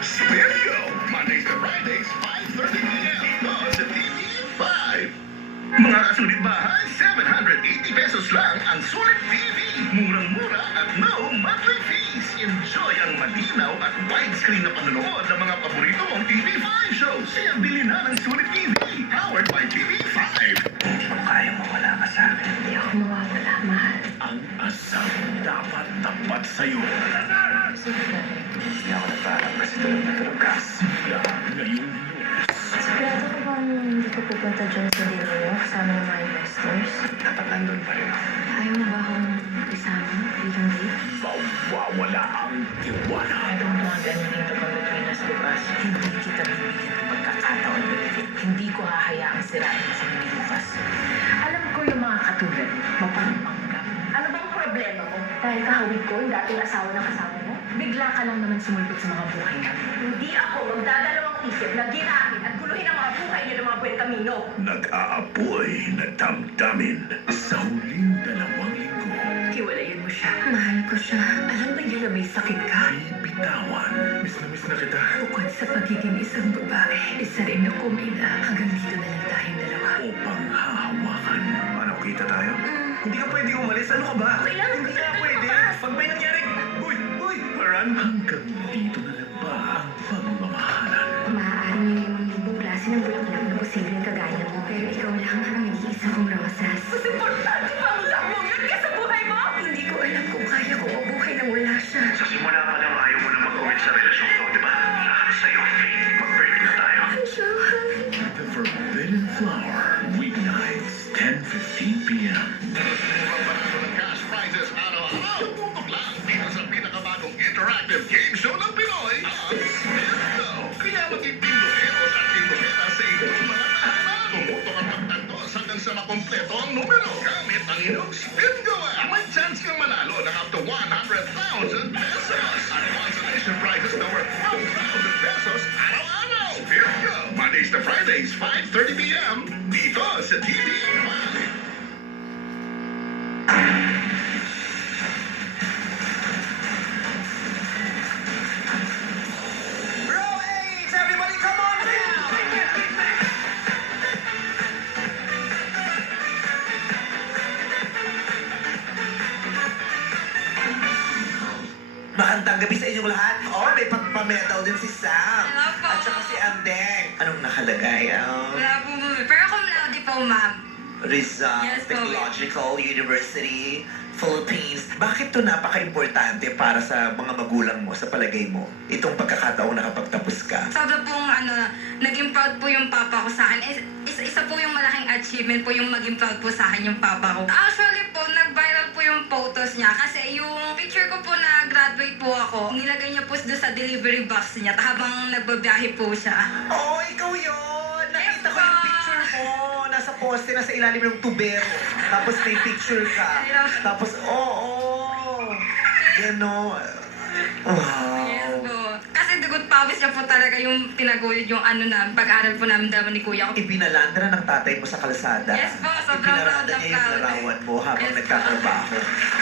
Stereo, Mondays to Fridays, 5:30 p.m. on sa TV5. Mga kasulit bahay, 780 pesos lang ang sulit TV. Murang-mura at no monthly fees. Enjoy ang malinaw at widescreen na panonood ng mga paborito mong TV5 shows. Kaya bili na ng sulit TV. Powered by TV5. Kung kaya mawala ka sa akin, Hindi ako mawawala, mahal. Ang asam dapat tapat sa'yo. hindi ako nagparang kasi tulog na tulog ka. Sigla ngayong Sigurado ko bang hindi ka pupunta dyan sa dinner niyo kasama ng mga investors? Dapat nandun pa rin ako. Ayaw mo ba akong isama bilang date? mawawala ang tiwala. I don't want anything to come between us, Lucas. Hindi kita bibigyan ng pagkakataon ulit. Hindi ko hahayaang sirain sa ni Lucas. Alam ko yung mga katulad, mapangpanggap. Ano bang problema mo? Dahil kahawig ko, yung dating asawa ng kasama mo? Bigla ka lang naman sumulpot sa mga buhay namin. Hindi ako magdadalawang isip na ginahin at guluhin ang mga buhay niyo ng mga buhay kamino. Nag-aapoy na damdamin sa huling 2 linggo. Hiwalayan mo siya. Mahal ko siya. Alam ba niya na may sakit ka? Bitawan. Miss na kita. Bukod sa pagiging isang babae, isa rin na kumina. Hanggang dito na lang tayong dalawa. Upang hahawakan. Ano, kita tayo? Hindi ka pwede umalis. Ano ka ba? Kailangan Hindi ko ka siya pwede. lumabas. Pag may nangyari, uy, paran. Hanggang dito na lang ba ang pagmamahalan? Maaari niyo yung mga ibang klase ng bulaklak na posibleng kagaya mo. Pero ikaw lang ang nag-iisa kong rosas. Mas importante pa ang lamang yun kaysa buhay mo! Hindi ko alam kung kaya ko mabuhay nang wala siya. Sa simula pa lang ayaw mo na mag-commit sa relasyon to, di ba? Lahat sa'yo, Faith. Mag-break na tayo. I'm so hurt. The Forbidden Flower. Weeknights, 10:15 p.m. Cash prizes araw-araw. Tumutok lang dito sa pinakamagong interactive game show ng Pinoy, ang Spingo. Kaya maging Pindoeros at Pindoera sa inyong mga tahanan. Tumutok ang pagtantos hanggang sa makompleto ang numero. Gamit ang inyong Spingo app. May chance kang manalo ng up to 100,000 pesos. At consolation prizes na worth 1,000 pesos araw-araw. Spingo. Mondays to Fridays, 5:30 p.m. Dito sa TV5. Bro, AIDS! Everybody come on now! Magandang gabi sa inyong lahat. Oh, may pametaw din si Sam. Hello po. At saka si Andeng. Anong nakalagay? Wala po, pero kung laude po, ma'am. Rizal Yes, po. Technological University, Philippines. Bakit to napaka-importante para sa mga magulang mo, sa palagay mo? Itong pagkakataong nakapagtapos ka. Sobra pong naging proud po yung papa ko sa akin. Isa po yung malaking achievement po yung maging proud po sa akin yung papa ko. Actually po, nag-viral po yung photos niya kasi yung picture ko po na graduate po ako, nilagay niya po doon sa delivery box niya habang nagbabiyahe po siya. Oo, ikaw yun! Nakita ko Yes, yung po. picture mo. Nasa poste, nasa ilalim ng tubero. Tapos may picture ka. Tapos, oo. Gano. Wow. Yes po. Kasi dugot pawis niya po talaga yung tinaguyod yung pag-aaral po namin daw ni kuya ko. Ibinalandra ng tatay mo sa kalsada. Yes po, sobrang proud Ipinarada na niya yung proud. larawan mo habang Yes po. nagtatrabaho.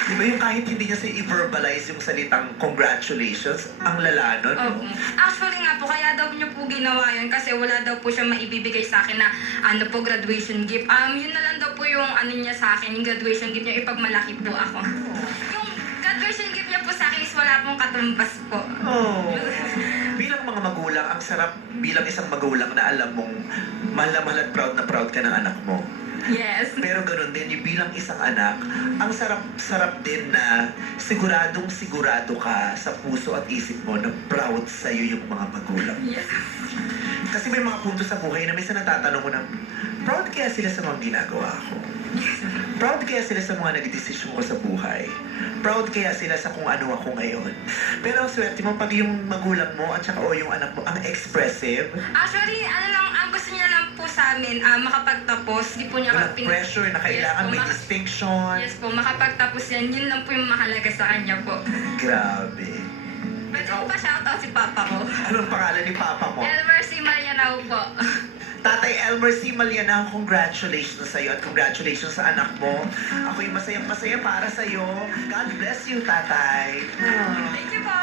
Di ba yung kahit hindi niya sa i-verbalize yung salitang congratulations, ang lala nun, no? Actually nga po, kaya daw niyo po ginawa yun kasi wala daw po siya maibibigay sa akin na graduation gift. Yun na lang daw po yung niya sa akin, yung graduation gift niya ipagmalaki po ako. Yung graduation gift niya po sa akin is wala pong katumbas po. Oh. Bilang mga magulang, ang sarap bilang isang magulang na alam mong mahal at proud ka ng anak mo. Yes. Pero ganun din, yung bilang isang anak, ang sarap din na sigurado ka sa puso at isip mo na proud sa'yo yung mga magulang. Yes. Kasi may mga punto sa buhay na minsan natatanong ko na, proud kaya sila sa mga ginagawa ko? Proud kaya sila sa mga nagdesisyon ko sa buhay? Proud kaya sila sa kung ano ako ngayon? Pero ang swerte mo, pag yung magulang mo at saka o yung anak mo, ang expressive, Actually, ang gusto niya lang po sa amin, makapagtapos. Di po niya walang pressure na kailangan Yes po, may distinction. Yes po, makapagtapos yan. Yun lang po yung mahalaga sa kanya po. Grabe. Pwede ko pa shoutout si papa ko. Anong pangalan ni papa mo? Elmer C. Marianao po. Tatay Elmer C. Malianao, congratulations sa iyo at congratulations sa anak mo. Ako'y masayang-masaya para sa iyo. God bless you, tatay. Thank you po.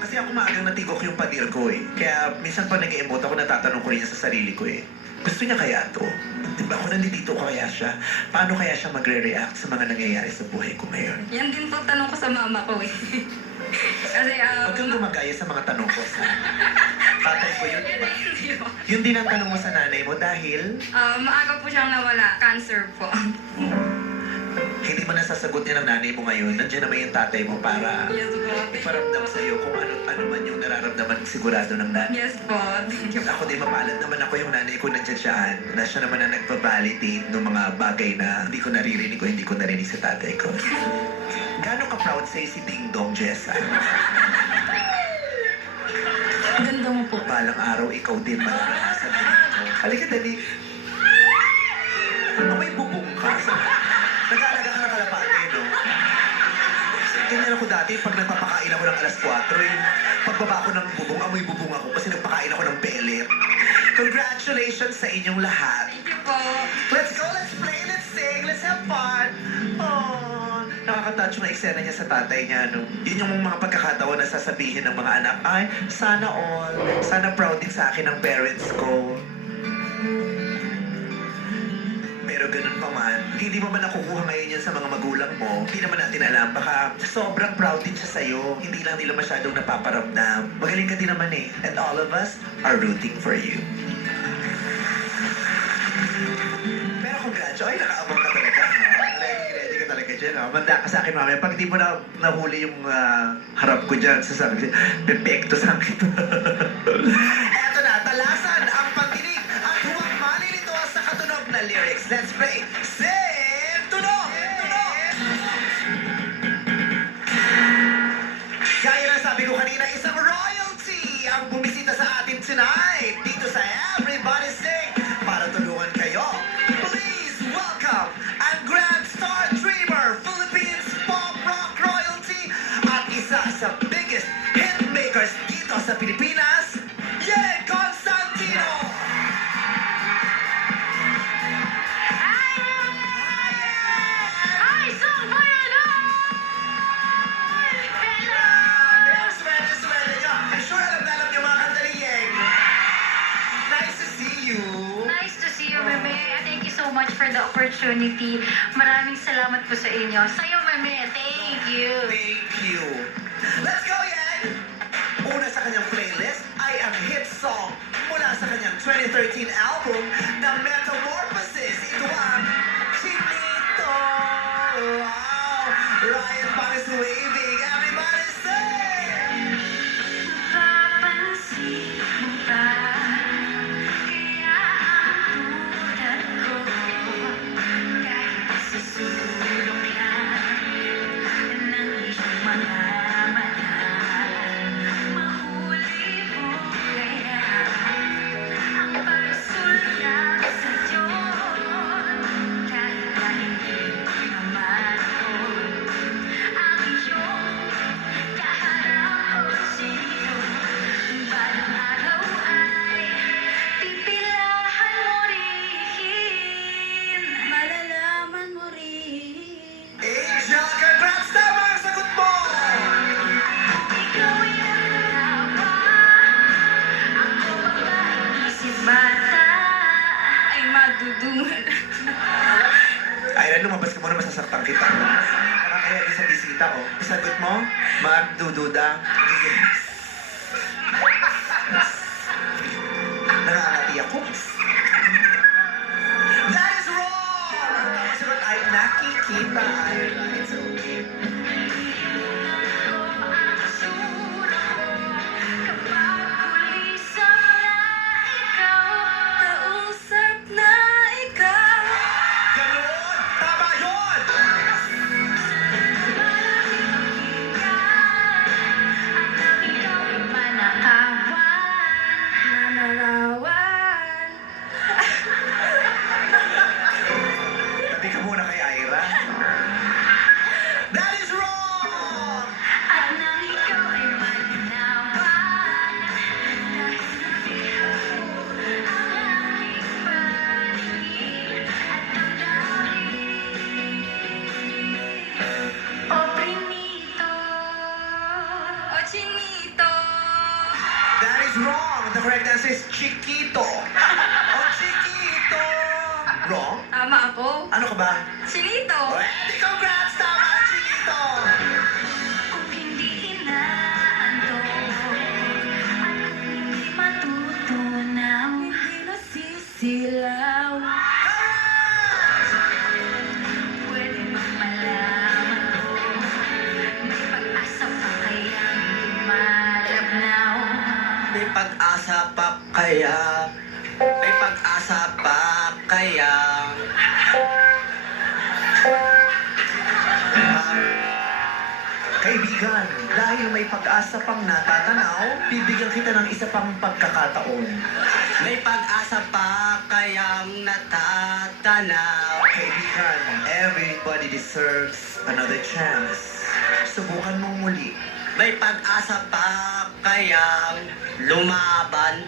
Kasi Kasi ako maagang natigok yung pader ko eh. Kaya minsan pag nag-i-emote ako, natatanong ko rin yan sa sarili ko eh. Gusto niya kaya to? Diba ako nandito ko kaya siya? Paano kaya siya magre-react sa mga nangyayari sa buhay ko ngayon? Yan din po tanong ko sa mama ko eh. Kasi, Huwag kang gumagaya sa mga tanong ko sa tatay ko yun, diba? Hindi po. Yun din ang tanong mo sa nanay mo dahil Maaga po siyang nawala. Cancer po. hindi mo nasasagot niya ng nanay mo ngayon. Nandiyan naman yung tatay mo para Yes po. iparamdam sa'yo kung ano man yung nararamdaman sigurado ng nanay. Yes po. Thank you po. Ako din mapalad naman ako yung nanay ko nandiyan siya. Na siya naman na nagpa-validate ng mga bagay na hindi ko naririnig o hindi ko narinig sa tatay ko. Gano'n ka proud sa'yo si Ding Dong Jessa? Ganda mo po. Balang araw, ikaw din mararanasan din ako. Halika, dali. Amoy bubong ka. Nag-aalaga ka ng kalapate, no? Ganyan ako dati, pag nagpapakain ako ng alas 4, yung pagbaba ko ng bubong, amoy bubong ako kasi nagpakain ako ng pellet. Congratulations sa inyong lahat. Thank you po. Let's go, let's play, let's sing, let's have fun. Oh, nakaka-touch yung eksena niya sa tatay niya, no? Yun yung mga pagkakataon na sasabihin ng mga anak, ay, sana all, sana proud din sa akin ng parents ko. Pero ganun pa man, hindi mo ba nakukuha ngayon yan sa mga magulang mo? Hindi naman natin alam, baka sobrang proud din siya sa'yo. Hindi lang nila masyadong napaparamdam. Magaling ka din naman eh. And all of us are rooting for you. Pero congratulations, ay nakaabang ka talaga. Ha? Ready ka talaga dyan. Ha? Manda ka sa akin mamaya. Pag di mo na nahuli yung harap ko dyan, sasabi ko, pepekto sa akin. Eto na, talasan ang pagdinig at huwag malilito sa katunog na lyrics. Let's play. Sing! Tunog! Tunog! Gaya ng sabi ko kanina, isang royalty ang bumisita sa atin tonight dito sa Everybody Sing para tulungan kayo. Please welcome ang Grand Star Dreamer, Philippines Pop Rock Royalty at isa sa biggest hitmakers dito sa Pilipinas, Yen Constantino! Ay, saan ba yan? Hello! Swerte ka! I'm sure alam na alam niyo mga kanta ni Yen. Nice to see you! Nice to see you, Meme. Thank you so much for the opportunity. Maraming salamat po sa inyo. Sa'yo, Meme. Thank you. Thank you. Let's go, Yen! Una sa kanyang playlist ay ang hit song mula sa kanyang 2013 album na Metamorphosis. Ito ang Chinito. Wow! Ryan Pang is waving. Everybody sing! Papansin mo ba? Kaya ang tulad ko kahit sa sulong lang ng iyong mga mata mahuli mo kaya ang pagsulya sa Diyos kahit na hindi naman ako ang iyong kaharap o sino balang araw ay pipilahan mo rin malalaman mo rin Angel, congrats! Tama ang sagot mo! ikaw ay nagtawa ako babaeng isip bata Ay, madudungan. Ayra, lumabas ka muna, masasaktan kita. Nakakaya din sa bisita, oh. Sagot mo, magdududa. Nakangati ako. That is wrong! Ang tama sagot ay nakikita. Ayra, it's okay. Kausap na ikaw. Ganon! Tama yun! Nanarawan. Tabi ka muna kay Ayra. is wrong. The correct answer is Chiquito. Oh, Chiquito. Wrong? Tama ako. Ano ka ba? Chinito. Pwede, congrats! Tama, Chiquito. Kung hindi inaanto at hindi matutunaw, hindi nasisilaw. Pwede bang malaman ko, may pag-asa pa kayang lumalabnaw? May pag-asa pa kaya? May pag-asa pa kaya? Kaibigan, dahil may pag-asa pang natatanaw, bibigyan kita ng isa pang pagkakataon. May pag-asa pa kayang natatanaw? Kaibigan, everybody deserves another chance. Subukan mong muli. May pag-asa pa kayang lumaban?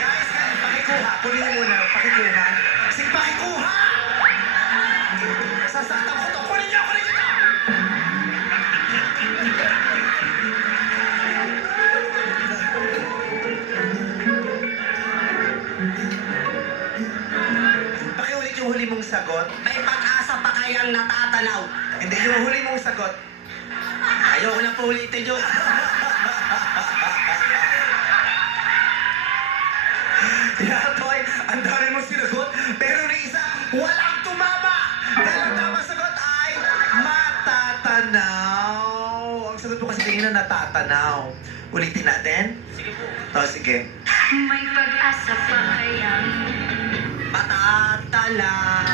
Guys, pakikuha. Kunin mo muna. Pakikuha. Sige, pakikuha! Sasaktan ko to. Kunin niyo! Kunin niyo to! Pakiulit yung huli mong sagot. May pag-asa pa kayang natatanaw? Hindi, yung huli mong sagot. Ayoko na po ulitin yun. Yeah, boy, ang dami mong sinagot, pero yung isa, walang tumama! Dahil ang tamang sagot ay matatanaw. Ang sagot mo kasi kanina natatanaw. Ulitin natin? Sige po. O, sige. May pag-asa pa kayang Matatanaw.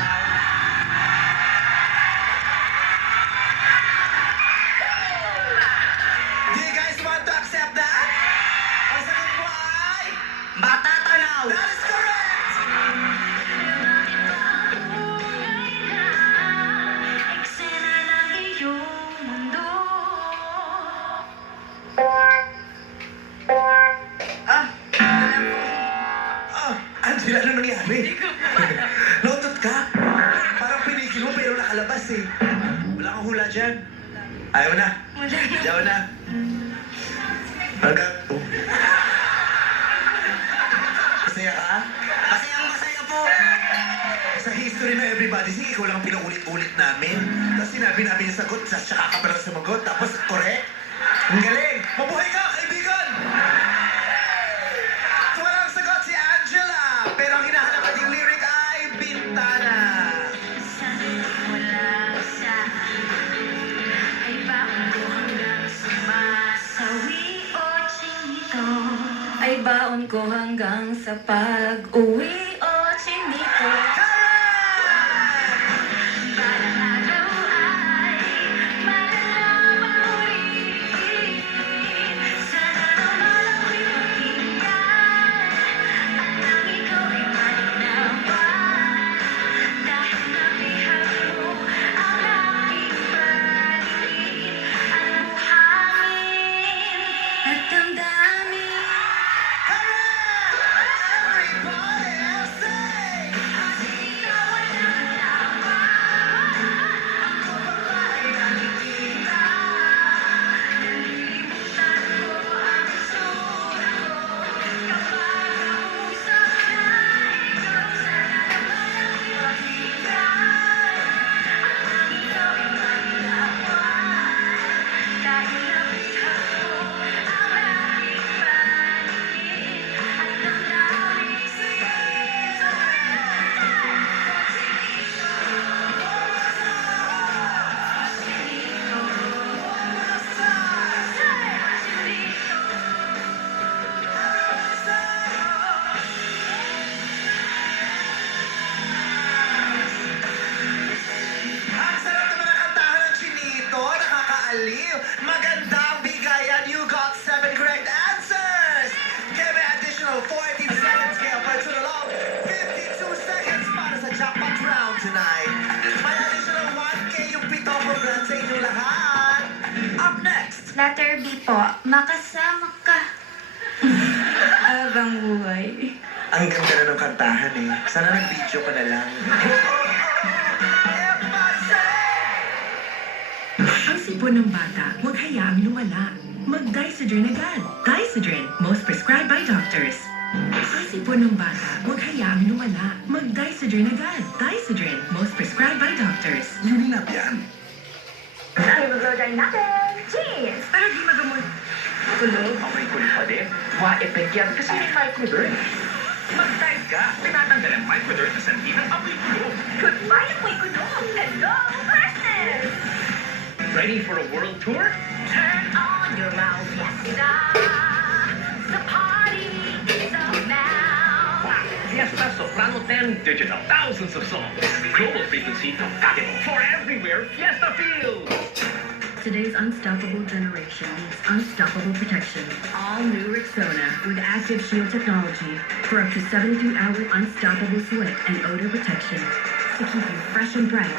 Do you guys want to accept that? Ang sagot mo ay... Matatanaw. That is correct! eksena ng iyong mundo. Wala po. Ah, Angela, ano nangyari? Lotot ka? Parang pinigil mo pero nakalabas eh. Wala kang hula dyan. Ayaw na. Wala. Ayaw na. Hanggang... Oh. Masaya ka? Masayang masaya po. Sa history na everybody, sige, ikaw lang pinaulit-ulit namin. Tapos sinabi namin yung sagot, tsaka ka palang sumagot, tapos correct. Ang galing! Mabuhay ka, kaibigan! So, walang sagot si Angela, pero ang hinahanap nating lyric ay Bintana. Sana wala sa ay baon ko hanggang sumasawi o chinito. Ay baon ko hanggang sa pag-uwi o chinito. Balang araw ay malalaman muli. Sana naman ako'y pakinggan at nang ikaw ay malinawan. Dahil nabihag mo ang aking paningin at buhangin At damdamin. Everybody else say! kasi ikaw ay nalaman. Ako pa ba ay nakikita? Nalilimutan ko ang itsura ko kapag kausap na ikaw. Sana naman ang ipakinggan at nang ikaw ay malinawan. Dahil nabihag mo ang aking paningin at damdamin. Ang sarap naman ang kantahan ng Chinito, nakakaaliw. Magandang bigayan, you got 7 correct answers! Give me additional 14 seconds kaya pa to the long 52 seconds para sa jackpot round tonight. May additional 1K yung pito congrats sa inyong lahat. Up next, Letter B po, makasama ka. Habang buhay. ang ganda na ng kantahan eh. Sana nag-video ka na lang. sipon ng bata, huwag hayaang lumala. Mag-Dicedrin agad. Dicedrin, most prescribed by doctors. Sa sipon ng bata, huwag hayaang lumala. Mag-Dicedrin agad. Dicedrin, most prescribed by doctors. Unilab yan. Ang ibagloadan natin! Cheers! Pero di magamot. Kulog, amoy kulit pa din. Wa-epek yan kasi may microdurn. Mag-type ka, pinatanggal ang microdurn sa santi ng amoy kulog. Goodbye, amoy kunog! Hello, freshness! Ready for a world tour? Turn on your mouth, fiesta! The party is about! Fiesta Soprano 10 Digital. Thousands of songs. Global frequency compatible. For everywhere, Fiesta feels. Today's unstoppable generation needs unstoppable protection. All new Rexona with active shield technology for up to 72-hour unstoppable sweat and odor protection to keep you fresh and bright.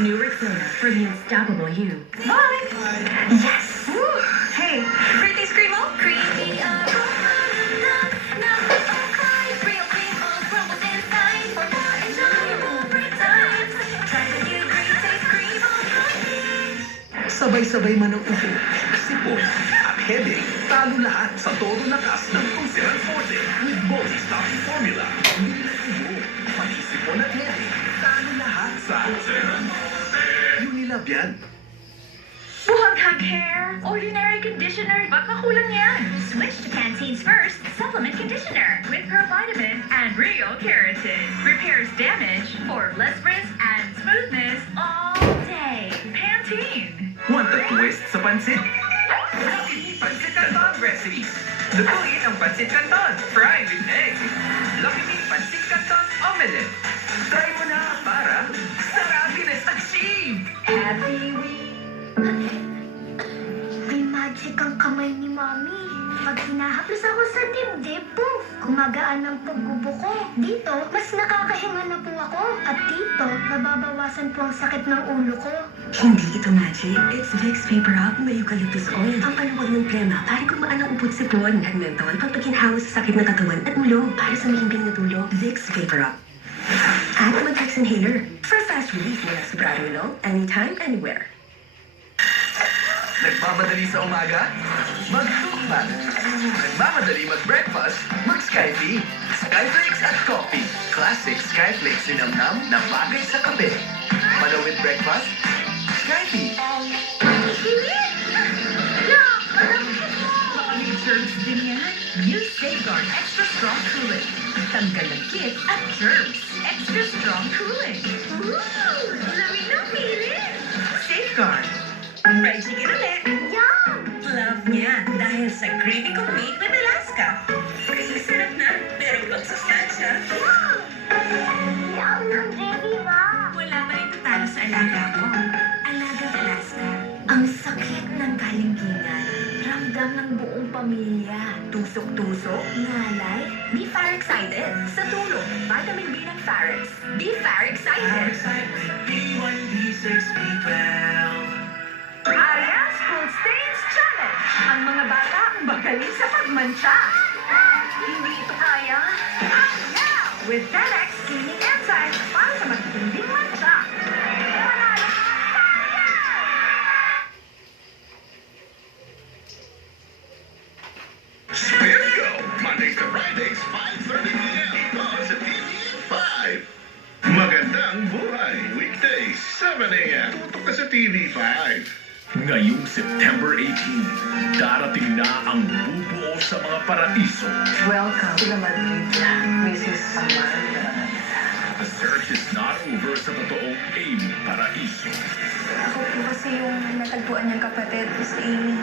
New Rexona for the unstoppable you. Bye! Yes! Woo! Hey, birthday screamo? Creamy aroma, real cream all crumbles inside for more enjoyable break times. Try the new Green Taste Creamo Coffee. Sabay-sabay man ang upo, sipon, at headache. Talo lahat sa todo lakas ng Tuceran Forte with multi-stopping formula. Hindi na ubo, pati sipon at headache. Talo lahat sa Tuceran Forte. Unilab yan. Buhaghag hair! Ordinary conditioner, baka kulang yan! Switch to Pantene's first supplement conditioner with provitamin and real keratin. Repairs damage for less frizz and smoothness all day. Pantene! Want a twist sa pansit? Lucky Me Pansit Canton recipes. Lutuin ang Pansit Canton. Fry with egg. Lucky Me Pansit Canton Omelette. Try mo na para sa happiness achieved. Happy week! May magic ang kamay ni Mami. Pag hinahaplos ako sa dibdib, poof! Gumagaan ang pagbubuko. Dito, mas nakakahinga na po ako. At dito, nababawasan po ang sakit ng ulo ko. Hindi ito magic. It's Vicks Vapor Up may eucalyptus oil. Ang paluwag ng krema para gumaan ang upot sipon at menthol pagpaginhawa sa sakit ng katawan at ulo para sa mahimbing na tulog. Vicks Vapor Up. At Mag-X Inhaler for fast relief mula sa Bradwillow, anytime, anywhere. Nagmamadali sa umaga? Mag-tukman. Nagmamadali mag-breakfast? Mag-Skyflakes. Skyflakes at coffee. Classic Skyflakes linamnam na bagay sa kape. Mana with breakfast? Skyflakes. Makaming germs din yan. Use Safeguard Extra Strong Cooling. Tanggal ng kit at germs. Extra Strong Cooling. Ooh! Lami-lami rin! Safeguard. Fried chicken ulit. Yum! Love niya dahil sa gravy kong made with Alaska. Kasi sarap na, pero pagsustansya. Yum! Yum ng gravy, Ma! Wala pa rin tatalo sa alaga ko. Alagang Alaska. Ang sakit ng kalingingan. Ramdam ng buong pamilya. Tusok-tusok. Ngalay, Be Far Excited. Sa tulong, vitamin B ng Farex. Be Far Excited. B1, B6, B12. Arias Food Stains Challenge. Ang mga bata ang magaling sa pagmantsa. Hindi ito kaya. Now, with 10x cleaning enzymes para sa matinding mantsa. Panalo tayo! Spin Go, Mondays to Fridays, 5:30 p.m. on sa TV5. Magandang buhay, weekdays, 7 a.m. Tutok ka sa TV5. Ngayong September 18, darating na ang bubuo sa mga paraiso. Welcome to the Madrid na Mrs. Amanda. The search is not over sa totoong Amy Paraiso. Ako po kasi yung natagpuan niyang kapatid, si Amy.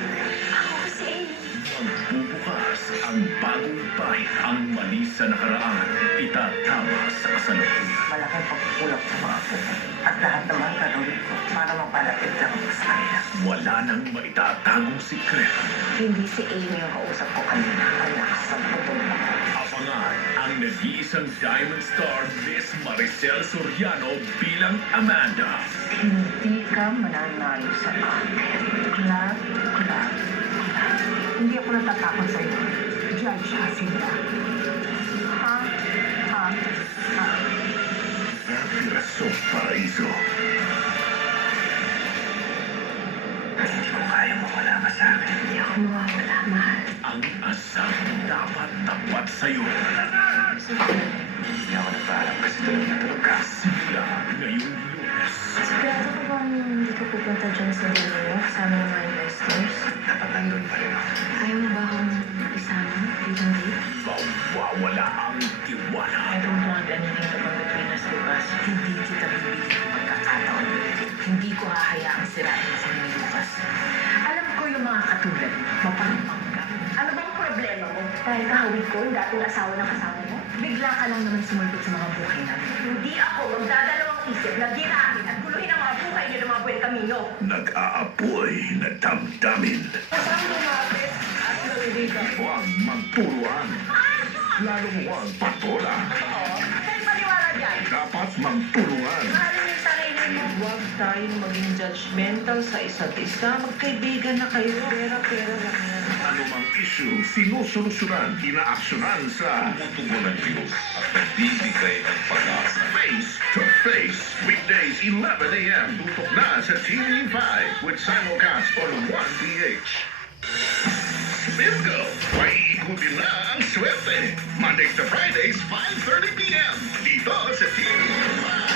Ako si Amy. Magbubukas ang bagong bahay, ang mali sa nakaraan, itatama sa kasalukuyan. Malaking pagkukulak sa mga apo ko. At lahat naman gagawin ko para mapalapit lang ako sa kanila. Wala nang maitatagong sikreto. Hindi si Amy yung kausap ko kanina. Ang nakasamputol ako. Abangan ang nag-iisang Diamond Star Miss Maricel Soriano bilang Amanda. Hindi ka mananalo sa akin. Club. Hindi ako natatakot sa iyo. Judge Hasinda. Ha? Vampiraso Paraiso. sa akin. Hindi ako mawawala, mahal. Ang asal dapat tapat sa'yo. Hindi ako nagpaalam kasi tulog na tulog ka. Simula ngayong Lunes. Sigurado ko bang hindi ka pupunta dyan sa dulo mo kasama ng mga investors? Dapat nandun pa rin ako. Ayaw mo ba akong isama dito date? Mawawala ang tiwala. I don't want anything to come between us, Lucas. Hindi kita bibigyan ng pagkakataon. Hindi ko hahayaang sirain mo kung Lucas. Alam ko yung mga katulad, mapangpanggap. Ano bang problema mo? Dahil kahawig ko yung dating asawa ng kasama mo? Bigla ka lang naman sumulpot sa mga buhay namin. Hindi ako magdadalawang isip na ginahin at guluhin ang mga buhay niyo ng mga buwan kamino. Nag-aapoy na damdamin. Kasama mo mapit at nalilito. Huwag magturuan. Lalo huwag patola. Oo, dahil paniwala dyan. Dapat magturuan. Mahalin yung sarili mo. Huwag tayong maging judgmental sa isa't isa. Magkaibigan na kayo. Pera-pera lang yan. Anumang issue, sinusolusyonan, inaaksyonan sa tumutugon ng Diyos at nagbibigay ng pag-asa. Face to Face, weekdays 11 a.m. Tutok na sa TV5 with simulcast on 1PH. Bingo! May ikutin na ang swerte. Mondays to Fridays, 5:30 p.m. Dito sa TV5.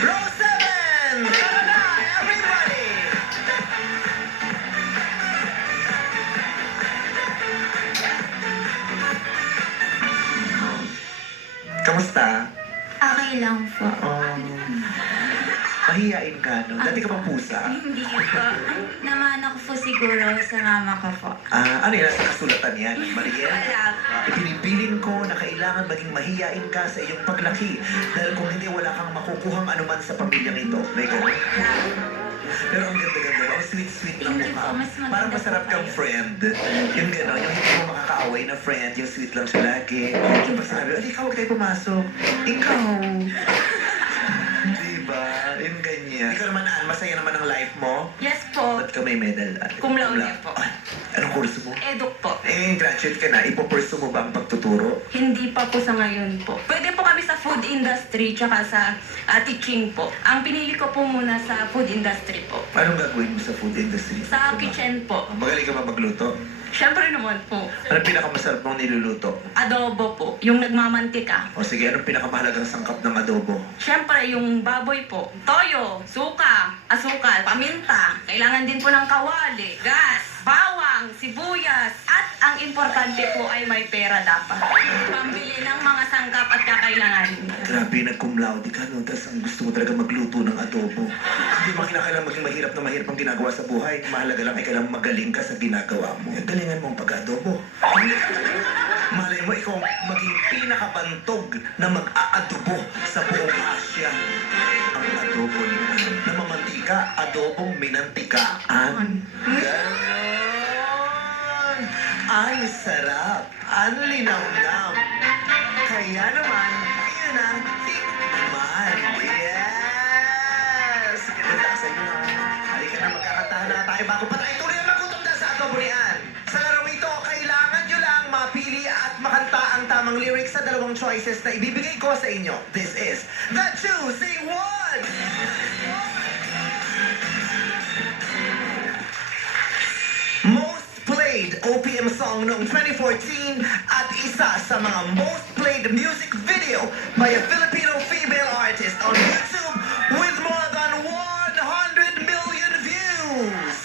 Row 7! Tara na, everybody! Kamusta? Okay lang po. Mahihain ka, no? Dati ka bang pusa? Hindi po. Namana ko po siguro sa mama ko po. Ano yan? Sa kasulatan yan? Mariel? Wala po. Ipinipiling ko na kailangan maging mahihain ka sa iyong paglaki dahil kung hindi wala kang makukuhang anuman sa pamilyang ito. May ganun. Pero ang ganda-ganda mo, ang sweet-sweet ng Hindi mukha. po, mas maganda Parang masarap po kang kayo. friend. Yung gano'n, yung hindi mo makakaaway na friend, yung sweet lang siya lagi. Yung pag sinabi, ikaw, huwag tayo pumasok. Ikaw. Diba? Yung ganyan. Ikaw naman, Ann, masaya naman ang life mo? Yes po. Ba't ka may medal? Cum laude po. Ay, anong kurso mo? Eduk po. Graduate ka na. Ipo-pursue mo ba ang pagtuturo? Hindi pa po sa ngayon po. Pwede po kami sa food industry tsaka sa teaching po. Ang pinili ko po muna sa food industry po. Anong gagawin mo sa food industry? Sa kitchen po. Magaling ka ba magluto? Siyempre naman po. Anong pinakamasarap mong niluluto? Adobo po. Yung nagmamantika. O sige, anong pinakamahalagang sangkap ng adobo? Siyempre, yung baboy po. Toyo, suka, asukal, paminta. Kailangan din po ng kawali, gas, bawang, sibuyas. At ang importante po ay may pera dapat. Pambili ng mga sangkap at kakailangan. Grabe, nag-cum laude ka, no? Tapos ang gusto mo talaga magluto ng adobo. Hindi mo kinakailangan maging mahirap na mahirap ang ginagawa sa buhay. Mahalaga lang ay kailangan magaling ka sa ginagawa mo. Galingan mo ang pag-adobo. Malay mo, ikaw maging pinakabantog na mag-aadobo sa buong Asya. Ang adobo ni Ann. Namamantika, adobong minantikaan. Ganon! Ang sarap! Ang linaw-naw! Kaya naman, yun na, tikman! Yes! Ganda sa inyo. Halika na, magkakatahan na tayo bago pa tayo tuloy ang magutom na sa adobo ni Ann. Sa larong ito, kailangan nyo lang mapili at makanta ang tamang lyrics sa dalawang choices na ibibigay ko sa inyo. This is the Choosing One! Most played OPM song noong 2014 at isa sa mga most played music video by a Filipino female artist on YouTube with more than 100 million views.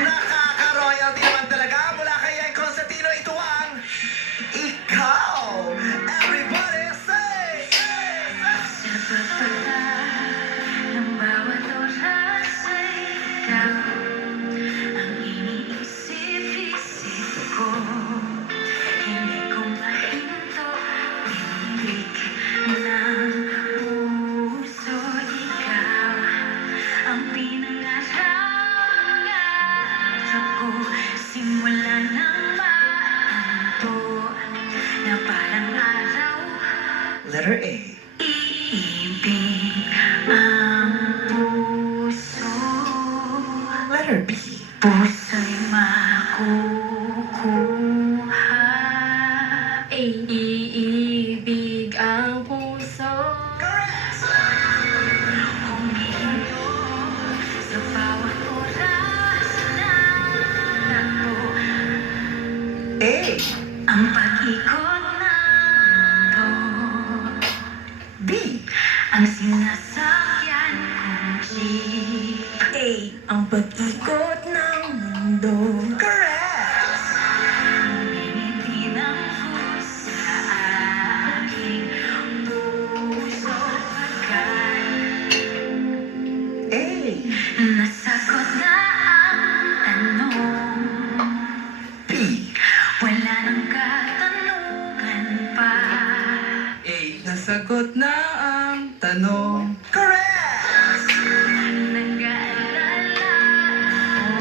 Nakaka-royalty naman talaga mula kay Yang Constantino. Ito ang Ikaw. Everybody say! Sa pagpala ng bawat oras ay ikaw ang iniisip-isip ko. Hindi ko mahinto, tindig ng puso. Ikaw ang pinangarap ko simula ng maanto na parang araw. Letter A. Iibig ang puso. Letter B. Puso'y makukuha. Iibig ang puso. mundo. Correct! Ngiti ng pusa aking puso agad. A. Nasagot na ang tanong. B. Wala nang katanungan pa. Nasagot na ang tanong. Correct! Nag-aalala ako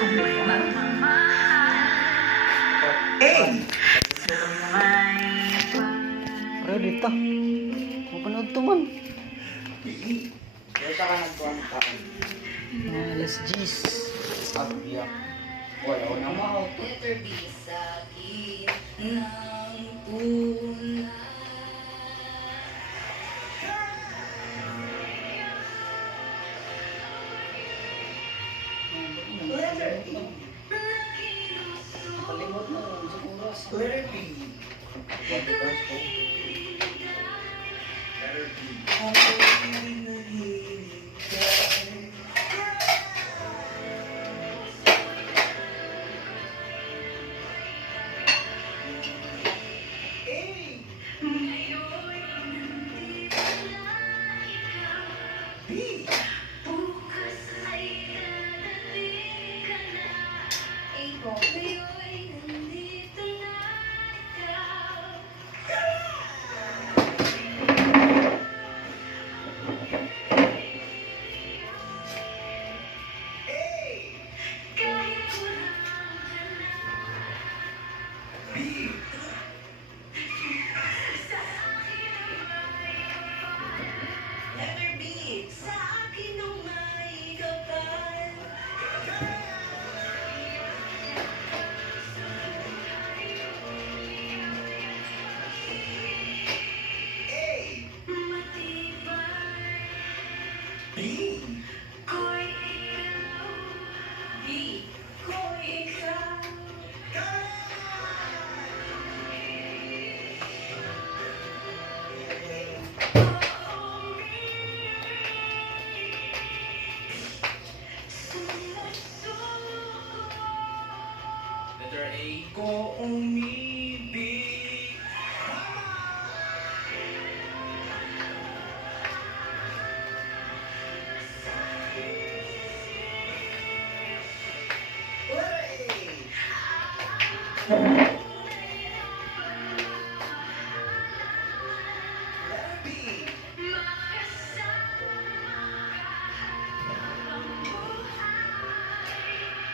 kung may magmamahal. A. May Pero dito, mapanood to man. Alas 10. Abya. Wala ko na mo. Letter B sa akin ng tunay. Kalimot mo sa oras. Letter B. B. Bukas ay dadating ka na. Ikaw ngayon nandito na ikaw. Kahit walang ka na. B. Sa akin ang may kapal. Letter B. Sa akin ang may kapal. Matibay B. ko'y ikaw. B. Ko'y ikaw. Letter A. Ko umibig.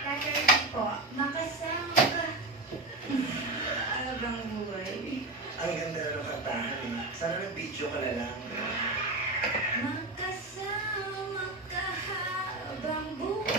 Letter B po. Makasama ka. Habang buhay. Ang ganda ng kantahan eh. Sana nag-video ka na lang. Makasama ka habang buhay.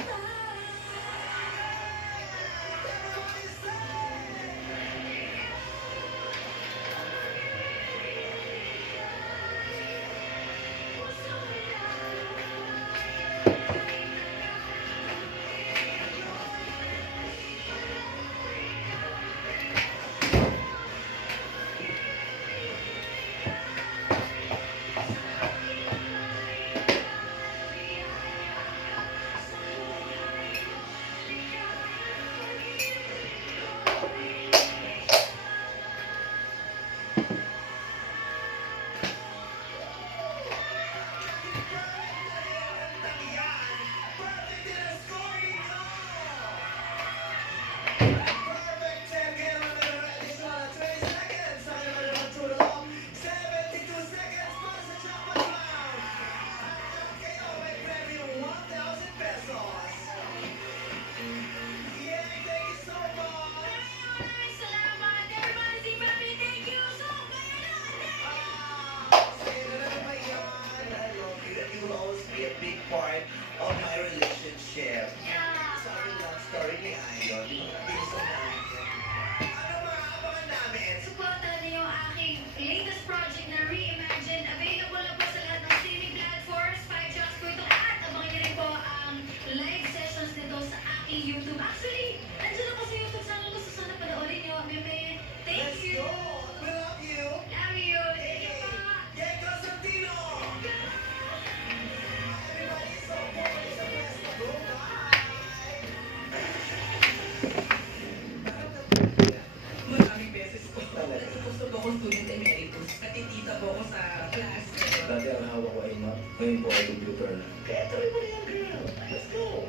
Ngayon po ay computer na. Kaya tuloy mo na yan, girl. Let's go.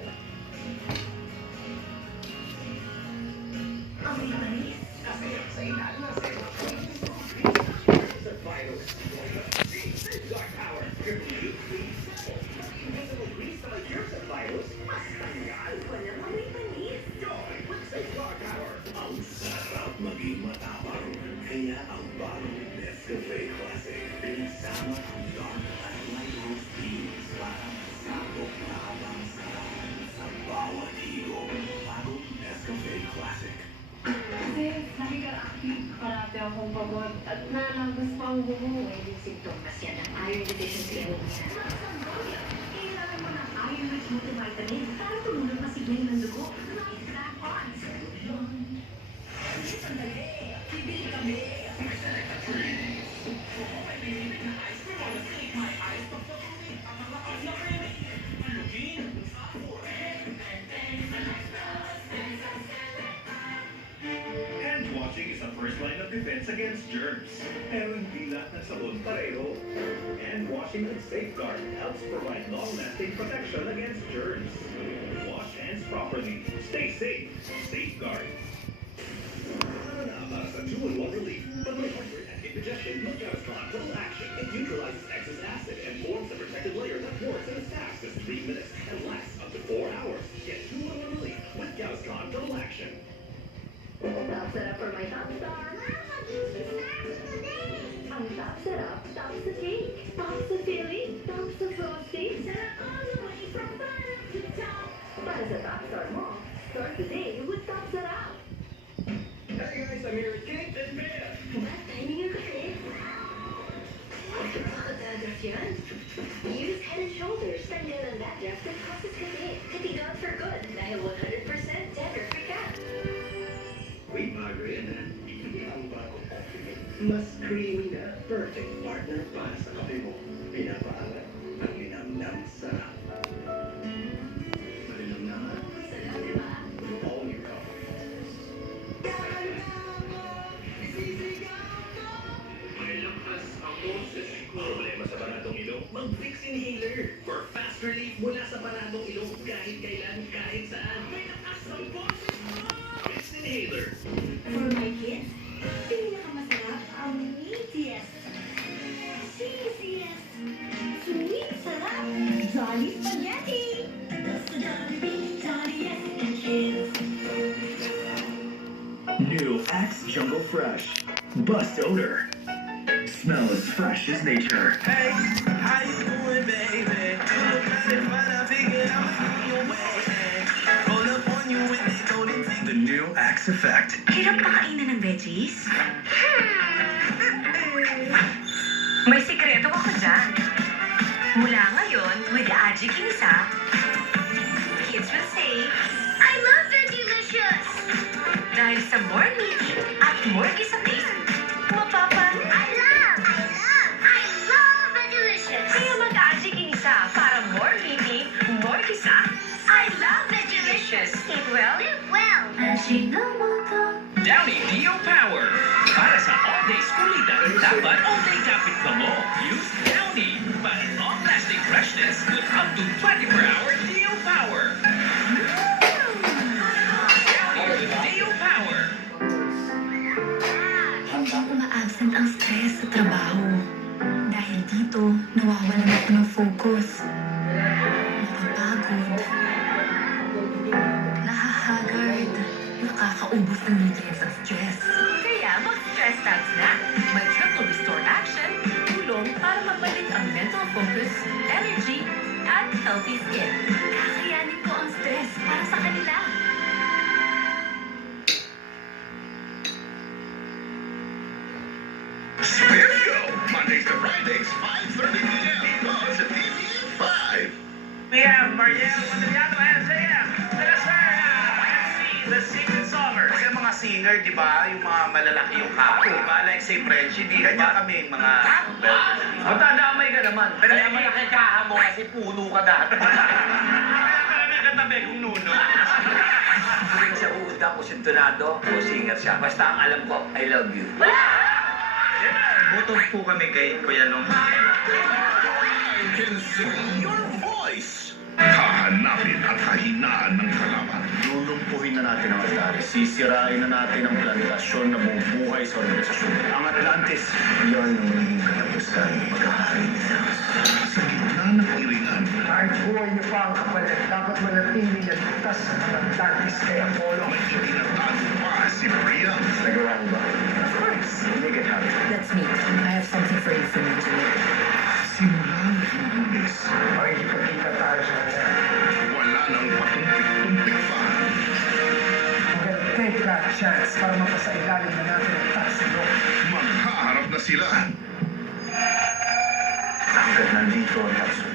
Amoy manis. Kasi sa ilalim ng sa virus. Dark power. Invisible grease na mag-cure sa virus. Mas tanggal. Walang amoy manis. Joy with Safeguard Power. Ang sarap maging matapang. Kaya ang bagong Nescafe Classic. Pinsama ang dark at light roast beans. Para sabog na habang sarap sa bawat higo. Bagong Nescafe Classic. Kasi nakikarating parati akong pagod at nalagos pa ang buho. Pwedeng simptomas yan ng iron deficiency anemia. Kailangan mo ng iron-rich multivitamin para tumulong masigay ng dugo. Snack on. Sandali. Bibili kami. Hand washing is the first line of defense against germs. Pero hindi lahat ng sabon pareho. Hand washing with Safeguard helps provide long-lasting protection against germs. Wash hands properly. Stay safe. Safeguard. Ano na para sa 2-in-1 relief? The comfort and indigestion Gaviscon Total Action. It neutralizes excess acid and forms a protective layer that works in as fast as 3 minutes and lasts up to 4 hours. Get 2-in-1 relief with Gaviscon Total Action. Top setup for my top star. Ang top setup tops the cake, tops the filling, tops the frosting. Sarap all the way from bottom to top. Para sa top star mo, start the day with top setup. Hey guys, I'm here with Kate and Beth. What timing ang kasi? Nakadadraft yan. Use Head and Shoulders. Tanggal ang dadraft that causes kasi. Katigaan for good dahil 100% dander-free ka. Wait, Margaret. Ang bagong coffee mo. Mas creamy na. Perfect partner para sa kape mo. Pinapaalat ang linamnam sarap. Malinam na nga. Sarap, diba? All your coffee. May lampas ang boses. Problema sa baradong ilong? Mag-Vicks Inhaler. For fast relief mula sa baradong ilong. Kahit kailan, kahit saan. May lakas ang boses mo! Vicks Inhaler. For my kids, pinakamasarap ang meatiest, cheesiest, sweet sarap, Jolly Spaghetti! That's the Jollibee, jolliest and kids. New Axe Jungle Fresh. Bust odor. Smell as fresh as nature. Hey, how you doing, baby? You look kinda fine, I figured I was on your way. Roll up on you when they go to take The new Axe Effect. Hirap pa kainin ng veggies? May sikreto ako dyan. Mula ngayon, with Aji Kinisa, kids will say, I love Veggielicious! Dahil sa more meaty at more kisa taste, mapapa, I love Veggielicious! Kaya mag-Aji Kinisa para more meaty, more kisa, I love Veggielicious! Eat well, live well! Downy Dio Power. Para sa all-day skulitan, dapat all-day kapit ka mo. Use Downy para long-lasting freshness with up to 24-hour Dio Power. Downy with Dio Power. Hindi uma-absent ang stress sa trabaho. Dahil dito, nawawalan ako ng focus. Napapagod. Nahahagard. Nakakaubos ng nutrients at stress. Kaya mag-stress tabs na. May triple restore action, tulong para mabalik ang mental focus, energy, at healthy skin. Kakayanin ko ang stress para sa kanila. Here we go. Mondays to Fridays, 5:30 p.m. on sa TV5. We have Mariel Montagliano and Zaya de la Serna, MC, the Secret Songer. Kasi mga singer, di ba, yung mga malalaki yung kapo, di ba? Like say Frenchie, di ganyan kami mga... Matadamay ka naman. Pero yung malaki kaha mo kasi puno ka dati. Kaya ka namin katabi kung nuno. Kung sa uod ako, sintonado, o singer siya. Basta ang alam ko, I love you. Buto po kami kay Kuya Long. can sing your voice. Hahanapin at kahinaan ng kalaban. Lulumpuhin na natin ang Atlantis. Sisirain na natin ang plantasyon na bumubuhay sa organisasyon. Ang Atlantis, yan ang magiging katapusan ng paghahari nila. Sa gitna ng iringan, Kahit buhay niyo pa ang kapalit, dapat manatiling at ligtas ang Atlantis kay Apollo. may itinatago pa si Priam. Nagawa ba? Of course. Make it happen. Let's meet. I have something for you from engineer. Simula ng Lunes, Makikipagkita tayo sa kanya. wala nang patumpik-tumpik pa. We'll take that chance para mapasailalim na natin ang Tarsilo. Maghaharap na sila. Hanggat nandito ang Tarsilo,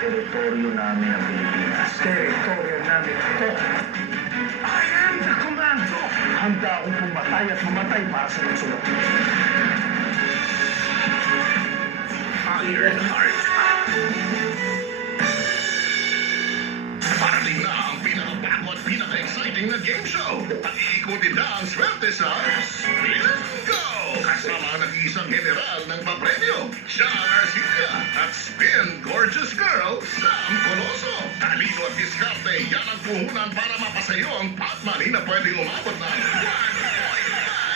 teritoryo namin ang Pilipinas. Teritoryo namin ito. I am the commando! Handa akong pumatay at mamatay para sa lungsod. Ironheart. Parating na ang pinakabago at pinaka-exciting na game show. Pag-iikutin na ang swerte sa Spin Go! Kasama ang nag-iisang general ng papremyo, Sean Arcia, at Spin Gorgeous Girl, Sam Coloso. Talino at diskarte, yan ang puhunan para mapasayo ang pot money na pwedeng umabot ng 1.5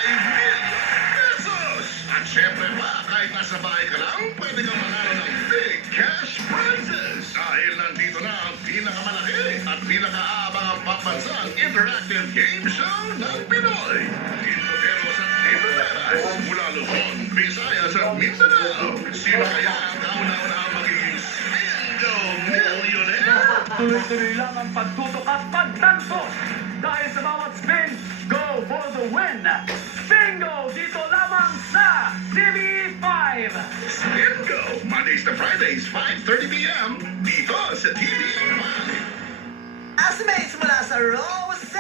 million pesos. At syempre pa, kahit nasa bahay ka lang, pwede kang manalo ng big cash prizes. Dahil nandito na ang pinakamalaki at pinakaabang ang pambansang interactive game show ng Pinoy. Tintoteros at Tintoteras, mula Luzon, Visayas at Mindanao. Sino kaya ang kauna-unahang magiging Spingo Millionaire? Tuloy-tuloy lang ang pagtutok at pagtanto. Dahil sa bawat spin, go for the win! Bingo! Dito lamang sa TV5! Spingo, Mondays to Fridays, 5:30 p.m. Dito sa TV5. Asmates mula sa Row 6!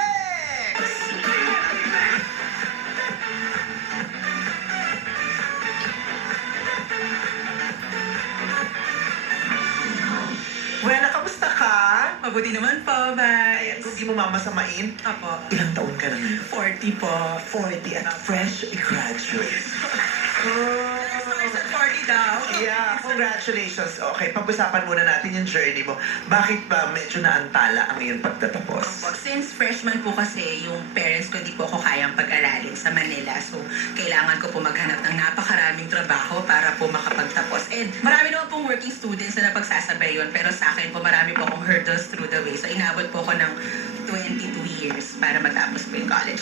Buena, kamusta ka? Mabuti naman po, bye. Kung di mo mamasamain, Apo. ilang taon ka na ngayon? 40 po. 40 at fresh graduate. Sa 40 daw. Yeah, congratulations. Okay, pag-usapan muna natin yung journey mo. Bakit ba medyo naantala ang iyong pagtatapos? Since freshman po kasi, yung parents ko, di po ako kayang pag-aralin sa Manila. So, kailangan ko po maghanap ng napakaraming trabaho para po makapagtapos. And marami naman pong working students na napagsasabay yun. Pero sa akin po, marami po akong hurdles through the way. So, inabot po ako ng 22 years para matapos po yung college.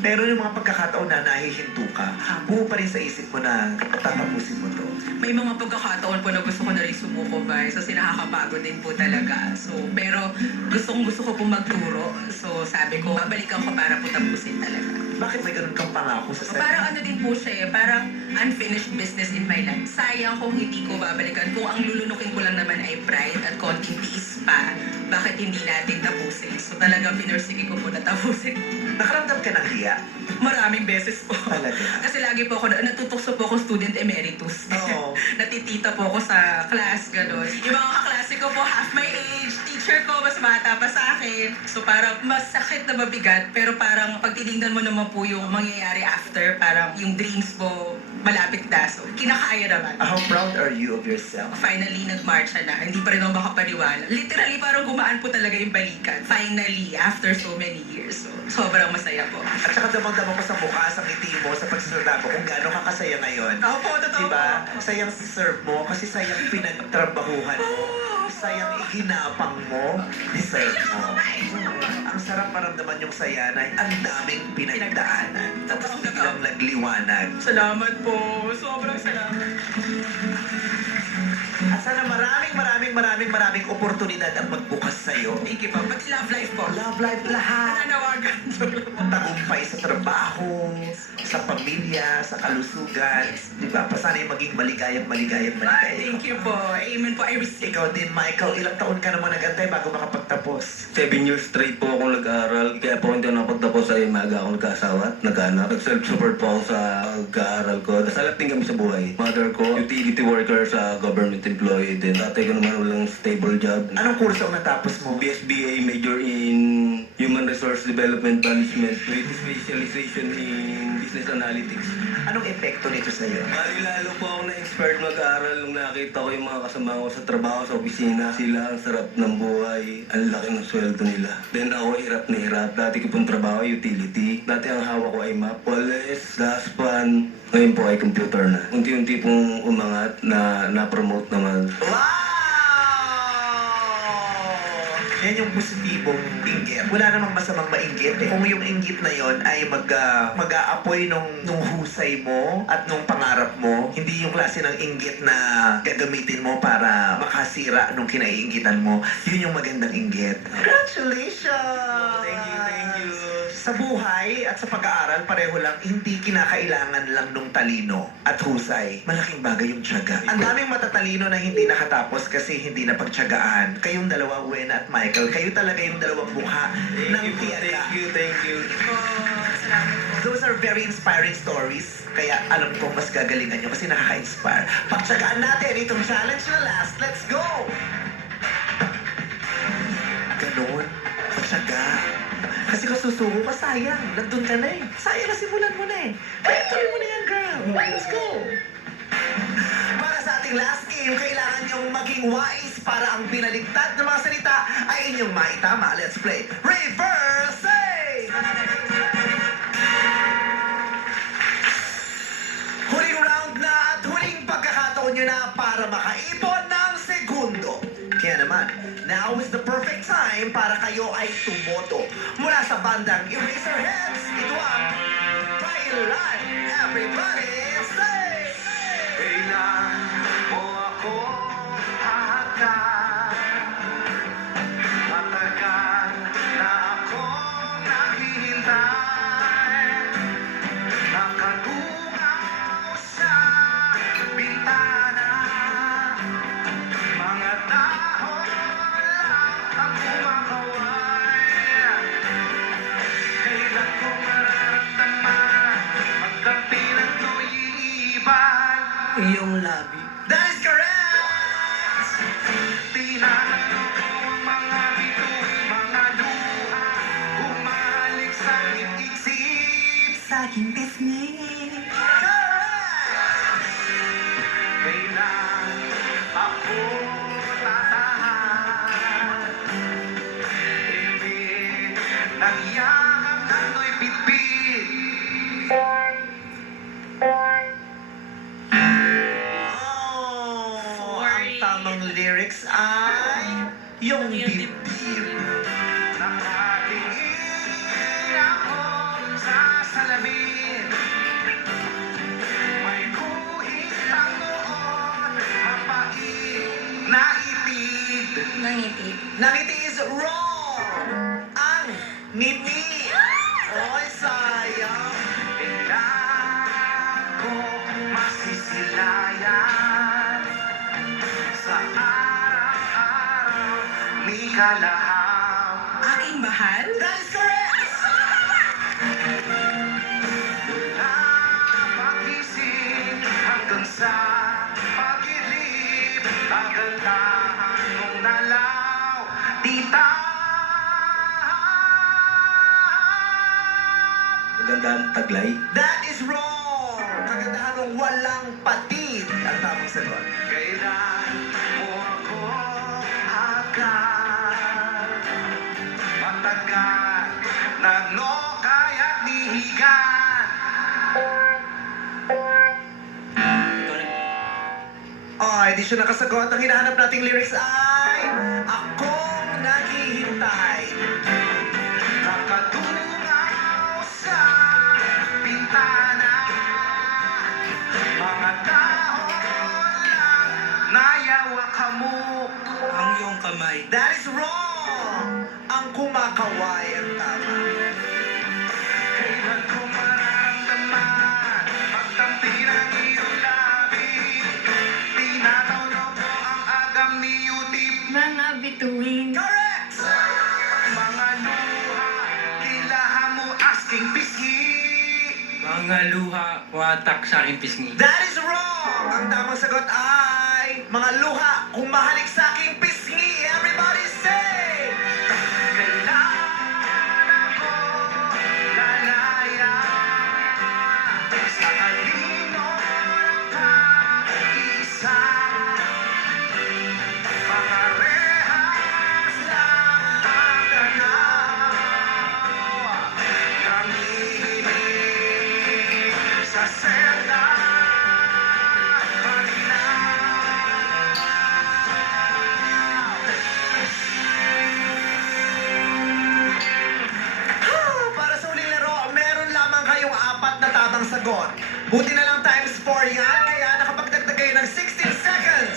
Pero yung mga pagkakataon na nahihinto ka, buo pa rin sa isip mo na tatapusin mo to. May mga pagkakataon po na gusto ko na rin sumuko ba. So, nakakapagod din po talaga. So, pero gusto ko po magturo. So, sabi ko, babalikan ko para po tapusin talaga. Bakit may ganun kang pangako sa sarili? Parang ano din po siya eh, parang unfinished business in my life. Sayang kung hindi ko babalikan. Kung ang lulunukin ko lang naman ay pride at konting tiis pa, bakit hindi natin tapusin? So talagang pinursige ko po na tapusin. Nakaramdam ka ng hiya? Maraming beses po. Talaga? Kasi lagi po ako, natutokso po ako student emeritus. Oo. Natitita po ako sa class, gano'n. Yung mga kaklase ko po, half my age, teacher ko, mas bata pa sa akin. So parang masakit na mabigat, pero parang pag tinignan mo naman po yung mangyayari after, parang yung dreams mo malapit na. So kinakaya naman. How proud are you of yourself? Finally, nag-marcha na. Hindi pa rin ako makapaniwala. Literally, parang gumaan po talaga yung balikan. Finally, after so many years. So, sobrang masaya po. At saka damang-dama ko sa mukha, sa ngiti mo, sa pagsasalita mo, kung gaano ka kasaya ngayon. Opo, totoo Diba? po. Sayang serve mo, kasi sayang pinagtrabahuhan mo. Sayang ihinapang mo, deserve mo. Ang sarap maramdaman yung saya na ang daming pinagdaanan. Tapos biglang nagliwanag. Salamat po. Sobrang salamat. At sana maraming oportunidad ang magbukas sa'yo. Thank you po. Pati love life po. Love life lahat. Nananawagan. Tagumpay sa trabaho, sa pamilya, sa kalusugan. Diba? Pasanay maging maligayang. Thank you po. Amen po. I receive. Ikaw din, Michael, ilang taon ka naman nagantay bago makapagtapos? 7 years straight po akong nag-aaral. Kaya po hindi ako nakapagtapos ay maaga akong nagkasawa at nag-anak. Nag-self-support po ako sa pag-aaral ko. Nasalap din kami sa buhay. Mother ko, utility worker sa government employee din. Tatay ko naman walang stable job. Anong kurso ang natapos mo? BSBA major in Human Resources Resource Development Management with specialization in Business Analytics. Anong epekto nito sa'yo? Bali lalo po ako na-inspired mag-aaral nung nakita ko yung mga kasama ko sa trabaho, sa opisina. Sila ang sarap ng buhay, ang laki ng sweldo nila. Then ako hirap na hirap. Dati ko pong trabaho, utility. Dati ang hawak ko ay map, wales, daspan. Ngayon po ay computer na. Unti-unti pong umangat na na-promote naman. Wow! Yan yung positibong inggit. Wala namang masamang mainggit eh. Kung yung inggit na yon ay mag-aapoy nung husay mo at nung pangarap mo, hindi yung klase ng inggit na gagamitin mo para makasira nung kinaiinggitan mo. Yun yung magandang inggit. Congratulations! Thank you. Sa buhay at sa pag-aaral, pareho lang, hindi kinakailangan lang nung talino at husay. Malaking bagay yung tiyaga. Ang daming matatalino na hindi nakatapos kasi hindi na pagtiyagaan. Kayong dalawa, Wena at Michael, kayo talaga yung dalawang mukha ng tiyaga. Thank you. Those are very inspiring stories. Kaya alam ko mas gagalingan nyo kasi nakaka-inspire. Pagtiyagaan natin itong challenge na last. Let's go! Ganon. Pagtiyaga. Kasi kung susuko ka, sayang. Nandun ka na eh. Sayang na simulan mo na eh. Kaya tuloy mo na yan, girl. Let's go! Para sa ating last game, kailangan niyong maging wise para ang binaligtad na mga salita ay inyong maitama. Let's play Reverse Say! Huling round na at huling pagkakataon nyo na para makaipon ng segundo. Kaya naman, now is the perfect time para kayo ay tumoto. Mula sa bandang Eraserheads, ito ang Thailand. Everybody say! Kailan mo ako hahatag? Matagal na akong naghihintay. Nakatungaw sa bintana. Mga dahon lang ang kumakaway. Kailan ko mararamdaman magkapilan ko'y iiban. Iyong labi. That is correct! Tinatanong ko ang mga bituin, mga luha, bumalik sa isip sa aking pisngi. Correct! Kailan ako tatahan? Ibig ng yakap ng no'y pitpit. Oh, ang tamang lyrics ay yung dibdib. Nakatingin ako sa salamin. May guhit ang noon, mapait na itid. Nangiti. Nangiti is wrong! Ang ngiti! Oy, sayang! Kailan ko masisilayan sa araw-araw ni kalaham. Aking mahal? That is correct! Mula pagising hanggang sa pag-ilip, kagandahan mong nalaw, tita. Magandang taglay. That is wrong! Kagandahan ng walang patid ang tamang sagot. Kailan mo ako agad? Matagal na no kaya nihigan. Ay, di siya nakasagot. Ang hinahanap nating lyrics ay Akong Naghihintay. Nakatungaw sa bintana. Mga dahon lang nayawa kamo. Ang iyong kamay. That is wrong! Ang kumakaway ang tama. Kailan ko mararamdaman pagtampi ng iyong labi. Tinatawag ko ang agam ni Utip. Mga bituin. Correct! Mga luha, kilahan mo asking pisngi. Mga luha, watak sa aking pisngi. That is wrong! Ang tamang sagot ay mga luha kung mahalik sa aking pisngi. Everybody say! Kailan ako tamang sagot. Buti na lang times 4 yan, kaya nakapagdagdag kayo ng 16 seconds.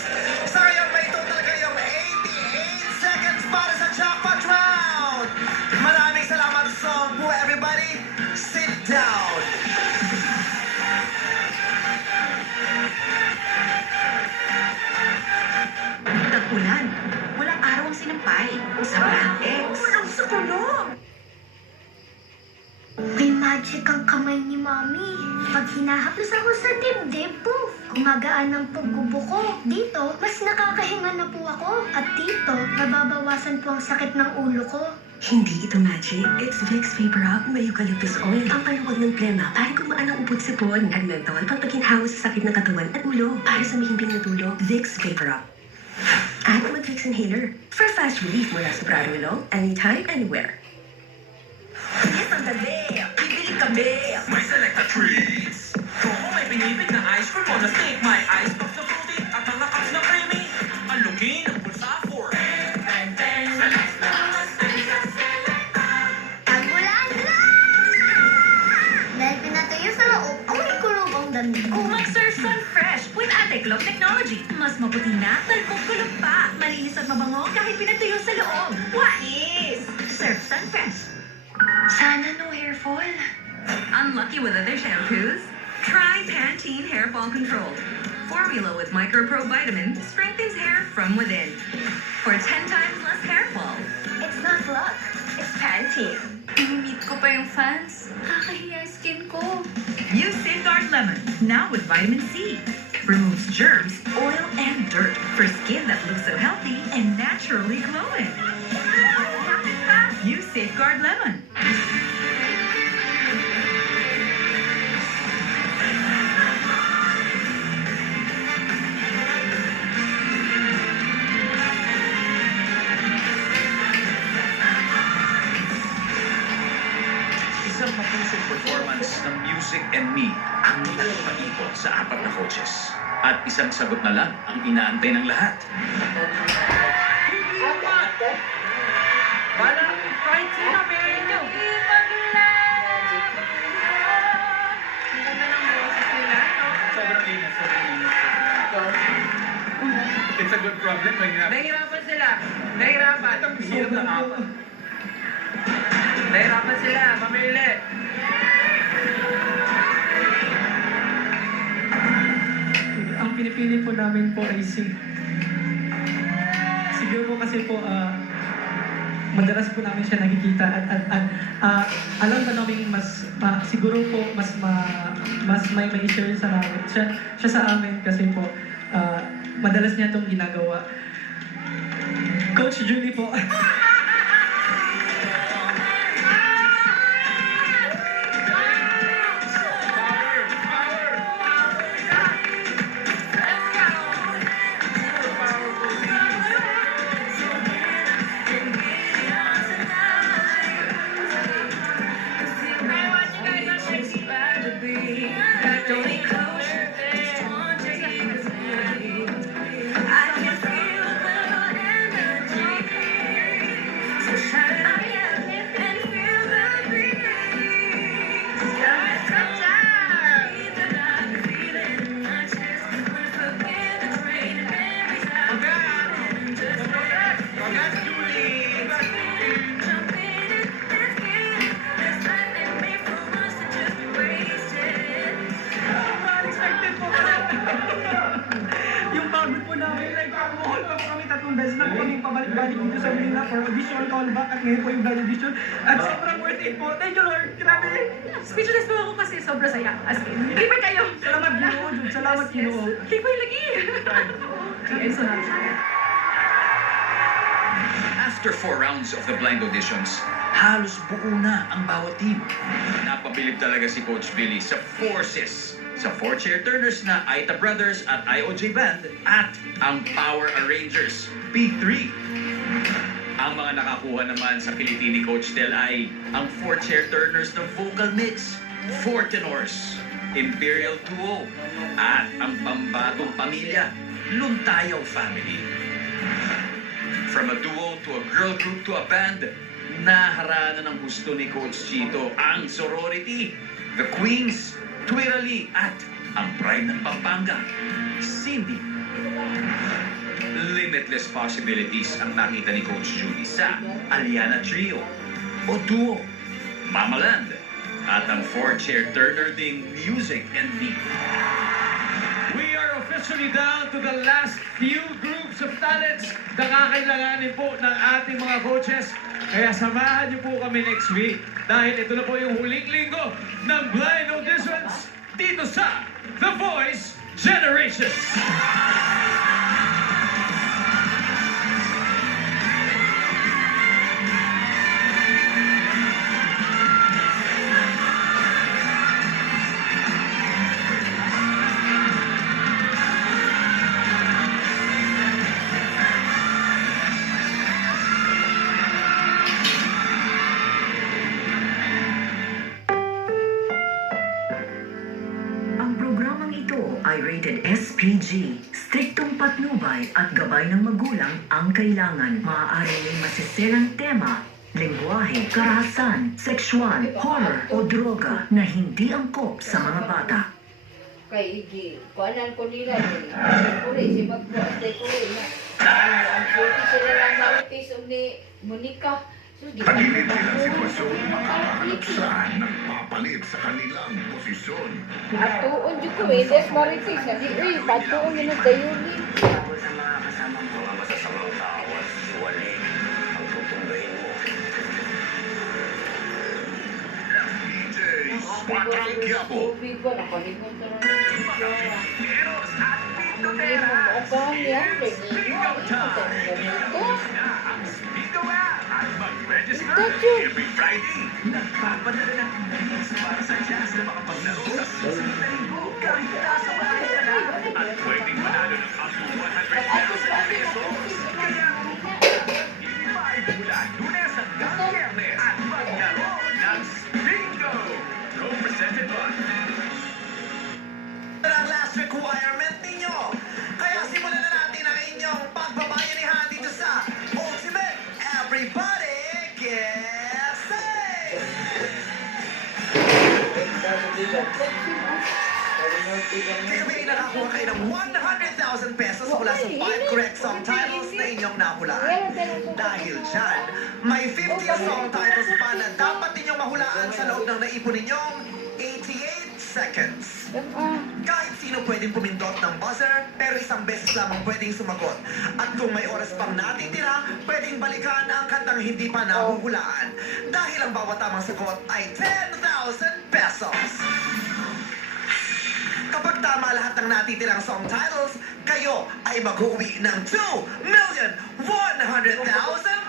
Sa ngayon, may total kayong 88 seconds para sa jackpot round. Maraming salamat sa po, everybody. Sit down. Tag-ulan. Walang araw ang sinampay. Sobrang ex. Walang sa kulong. May magic ang kamay ni Mami. Pag hinahaplos ako sa dibdib, poof! Gumagaan ang pagbubuko. Dito, mas nakakahinga na po ako. At dito, nababawasan po ang sakit ng ulo ko. Hindi ito magic. It's Vicks Vapor Rub may eucalyptus oil. Ang paluwag ng plema para gumaan ang upot sipon at menthol pagpaginhawa sa sakit ng katawan at ulo para sa mahimbing na tulog. Vicks Vapor Rub. At mag-Vicks Inhaler for fast relief mula sa Pradwilo, anytime, anywhere. Yes, ang dali. Bibili kami. May selecta treats! Choco may binibig na ice cream on a stick. May ice pops na fruity at ang lakas na creamy. Ang luki ng pulsa for Tag-ulan na! Dahil pinatuyo sa loob, amoy kulog ang damit ko. Mag-Surf Sun Fresh with Anti-Clog Technology. Mas maputi na, talbog kulog pa. Malinis at mabango kahit pinatuyo sa loob. Wais! Surf Sun Fresh. Sana no hair fall. Unlucky with other shampoos? Try Pantene Hair Fall Control. Formula with micro-pro vitamin strengthens hair from within. For 10 times less hair fall. It's not luck. It's Pantene. Imimit ko pa yung fans. Kakahiya skin ko. Use Safeguard Lemon, now with vitamin C. Removes germs, oil, and dirt for skin that looks so healthy and naturally glowing. Use Safeguard Lemon. Isang mapusong performance ng Music and Me ang nagpaikot sa 4 na coaches. At isang sagot na lang ang inaantay ng lahat. Right sinabi! It's a good problem. Nahirapan sila. Nahirapan. Nahirapan sila. Mamili. Ang pinipili po namin po ay siguro po kasi po madalas po namin siya nakikita at alam ba namin mas siguro po mas may share sa namin siya sa amin kasi po madalas niya itong ginagawa. Coach Julie po. Pabalik-balik dito sa Manila for audition, callback, at ngayon po yung blind audition. At sobrang worth it po. Thank you, Lord. Grabe. Speechless po ako kasi sobra saya. As in, hindi pa kayo. Salamat, Ginoo. Salamat, Ginoo. Hindi ko yung lagi. Okay, so After 4 rounds of the blind auditions, halos buo na ang bawat team. Napabilib talaga si Coach Billy sa forces sa 4-chair turners na Aita Brothers at IOJ Band at ang Power Arrangers, P3. Ang mga nakakuha naman sa kiliti ni Coach Del ay ang 4-chair turners ng vocal mix, 4 tenors, Imperial Duo, at ang pambatong pamilya, Luntayaw Family. From a duo to a girl group to a band, naharana ng gusto ni Coach Chito ang sorority, the Queens, Twirali at ang pride ng Pampanga, Cindy. Limitless possibilities ang nakita ni Coach Judy sa Aliana Trio o Duo, Mamaland, at ang four-chair Turner ding Music and Me. We are officially down to the last few groups of talents na kakailanganin po ng ating mga coaches. Kaya samahan niyo po kami next week dahil ito na po yung huling linggo ng blind auditions dito sa The Voice Generations. Ang programang ito ay rated SPG. Striktong patnubay at gabay ng magulang ang kailangan. Maaaring may masiserang tema, lengguwahe, karahasan, sexual, horror o droga na hindi angkop sa mga bata. Kay Igi, kuanan ko nila yun. Kuri, si Magbuate ko na. Ang puti sila lang maritis ni Monica. Tagilid silang sitwasyon, makahanap saan nagpapalit sa kanilang posisyon. At tuon dyan ko des maritis. Hindi, patuon yun ang dayunin. Tawag sa mga kasama mo. Mga masasamang tawas, wali ang tutunggayin mo. DJ Squadron Quiapo. Tubig ko, nakalimutan na. Eros at Pito Hindi mo maakahan yan. Bingo time! Ito. Ang Speedo app at mag-register Ito. every Friday. Nagpapadala ng minutes para sa chance na makapaglaro sa susunod na linggo kahit nasa bahay ka na. At pwedeng manalo ng up to 100,000 pesos. Kaya i-buy mula Lunes hanggang Biyernes at maglaro ng Bingo! Co-presented by Ang last requirement ninyo. Kaya simulan na natin ang inyong pagbabayanihan dito sa Ultimate Everybody Gets Saved! Kayo may nakakuha kayo ng 100,000 pesos mula sa 5 correct song titles na inyong nahulaan. Dahil dyan, may 50 song titles pa na dapat ninyong mahulaan sa loob ng naipon ninyong 88 seconds. Kahit sino pwedeng pumindot ng buzzer, pero isang beses lamang pwedeng sumagot. At kung may oras pang natitira, pwedeng balikan ang kantang hindi pa nahuhulaan. Dahil ang bawat tamang sagot ay 10,000 pesos. Kapag tama lahat ng natitirang song titles, kayo ay mag-uwi ng 2,100,000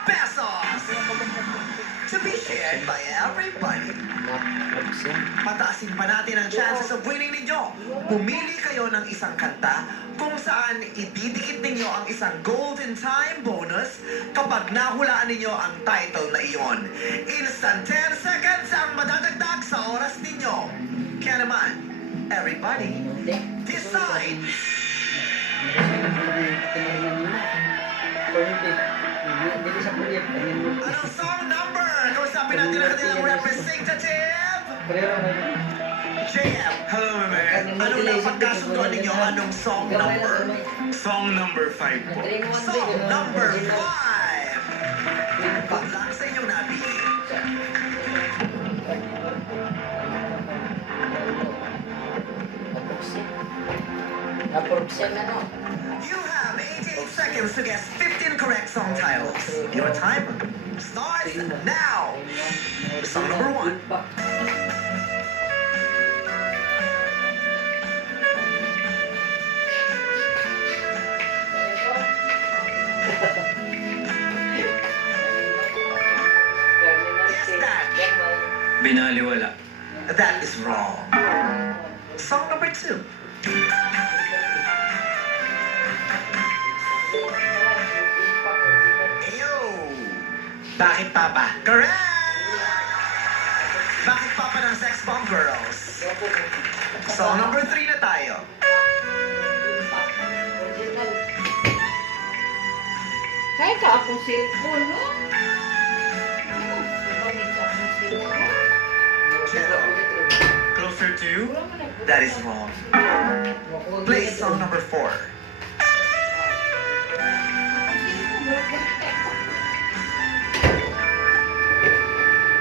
pesos! To be shared by everybody. Pataasin pa natin ang chances of winning ninyo. Pumili kayo ng isang kanta kung saan ididikit ninyo ang isang golden time bonus kapag nahulaan ninyo ang title na iyon. Instant 10 seconds ang madadagdag sa oras ninyo. Kaya naman, everybody, decide! Anong song number? Kausapin natin ang kanilang representative! JM, hello, meme. Anong napagkasunduan ninyo? Anong song number? Song number 5 po. Song number 5! Paglang sa inyong napili. You have 88 seconds to guess 15 correct song titles. Your time starts now. Song number 1. Yes, Dad. Binaliwala. That is wrong. Song number 2. Eyo! Bakit Papa? Correct! Bakit Papa ng Sex Bomb Girls? Song number 3 na tayo. Kaya ka akong cellphone, no? Ano? Sumanit sa akong cellphone. Jello. Close Closer to? That is wrong. Play song number 4.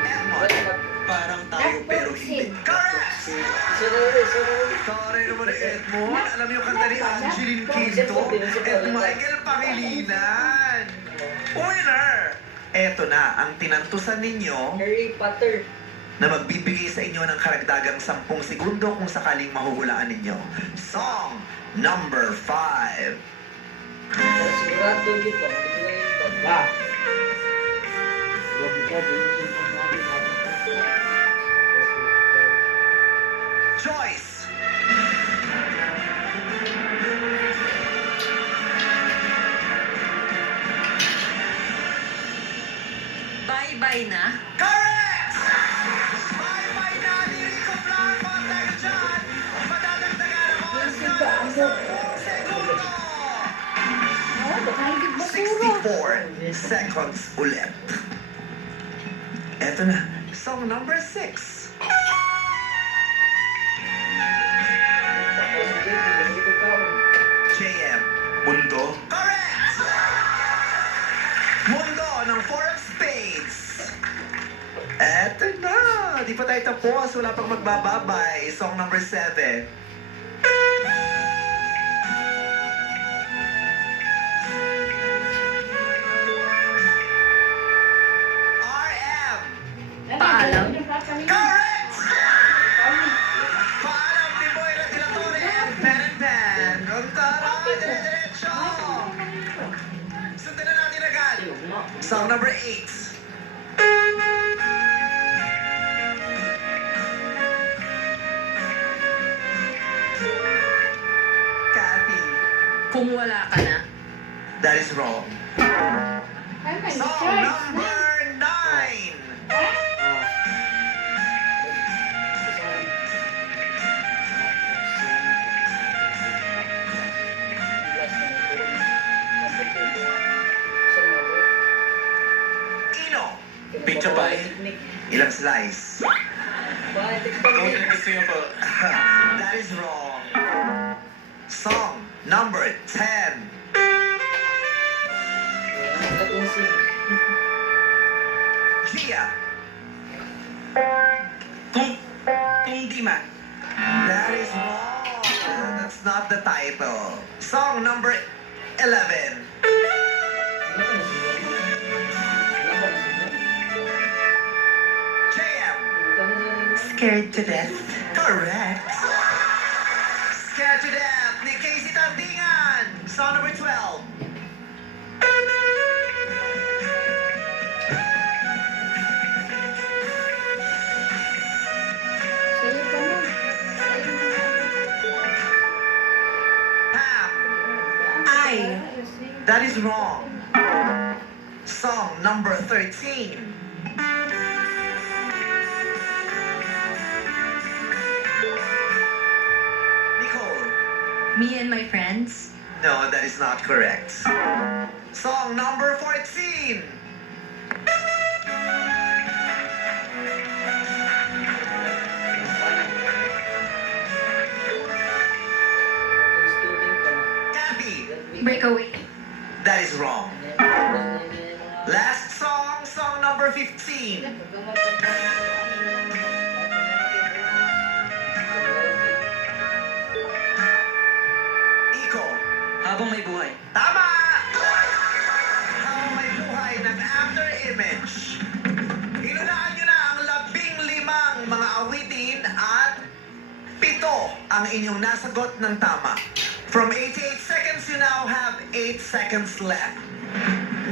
Edmond, parang tayo pero hindi. Correct! Sorry naman ni Edmond. Alam niyo kanta ni Angeline Quinto at Michael Pangilinan. Winner! Eto na, ang tinantusan ninyo Harry Potter. na magbibigay sa inyo ng karagdagang 10 segundo kung sakaling mahuhulaan ninyo. Song number 5. Sigurado dito. Ah. Choice. Bye-bye na. Correct! Bye-bye na ni Rico Blanco dahil dyan, madadagdagan ang oras nyo ng 10 segundo. 64 seconds ulit. Eto na, song number 6. JM, Mundo. Correct! Mundo ng 4 of Spades. Eto na, di pa tayo tapos, wala pang magbababay. Song number 7. RM. Paalam. Correct! Paalam ni Boy Ratilatore and Pen and Pen. Rontara, dire-diretso. Sundan na natin agad. Song number 8. Kathy, Kung wala ka na. that is wrong. Song number 9. Ino, Pizza pie. ilang slice? Gusto niyo po. That is wrong. Song number 10. Gia. Kung di man. That is wrong. That's not the title. Song number 11. JM. Scared to death. Correct. Scared to Death ni Casey Tandingan. Song number 12. Pam. Ay. That is wrong. Song number 13. Nicole. Me and my friends. No, that is not correct. Song number 14. Kathy. Breakaway. That is wrong. Last song, song number 15. Iko. Habang may buhay. Tama! Habang may buhay ng After Image. Inunahan nyo na ang 15 mga awitin at 7 ang inyong nasagot ng tama. From 88 seconds, you now have 8 seconds left. 8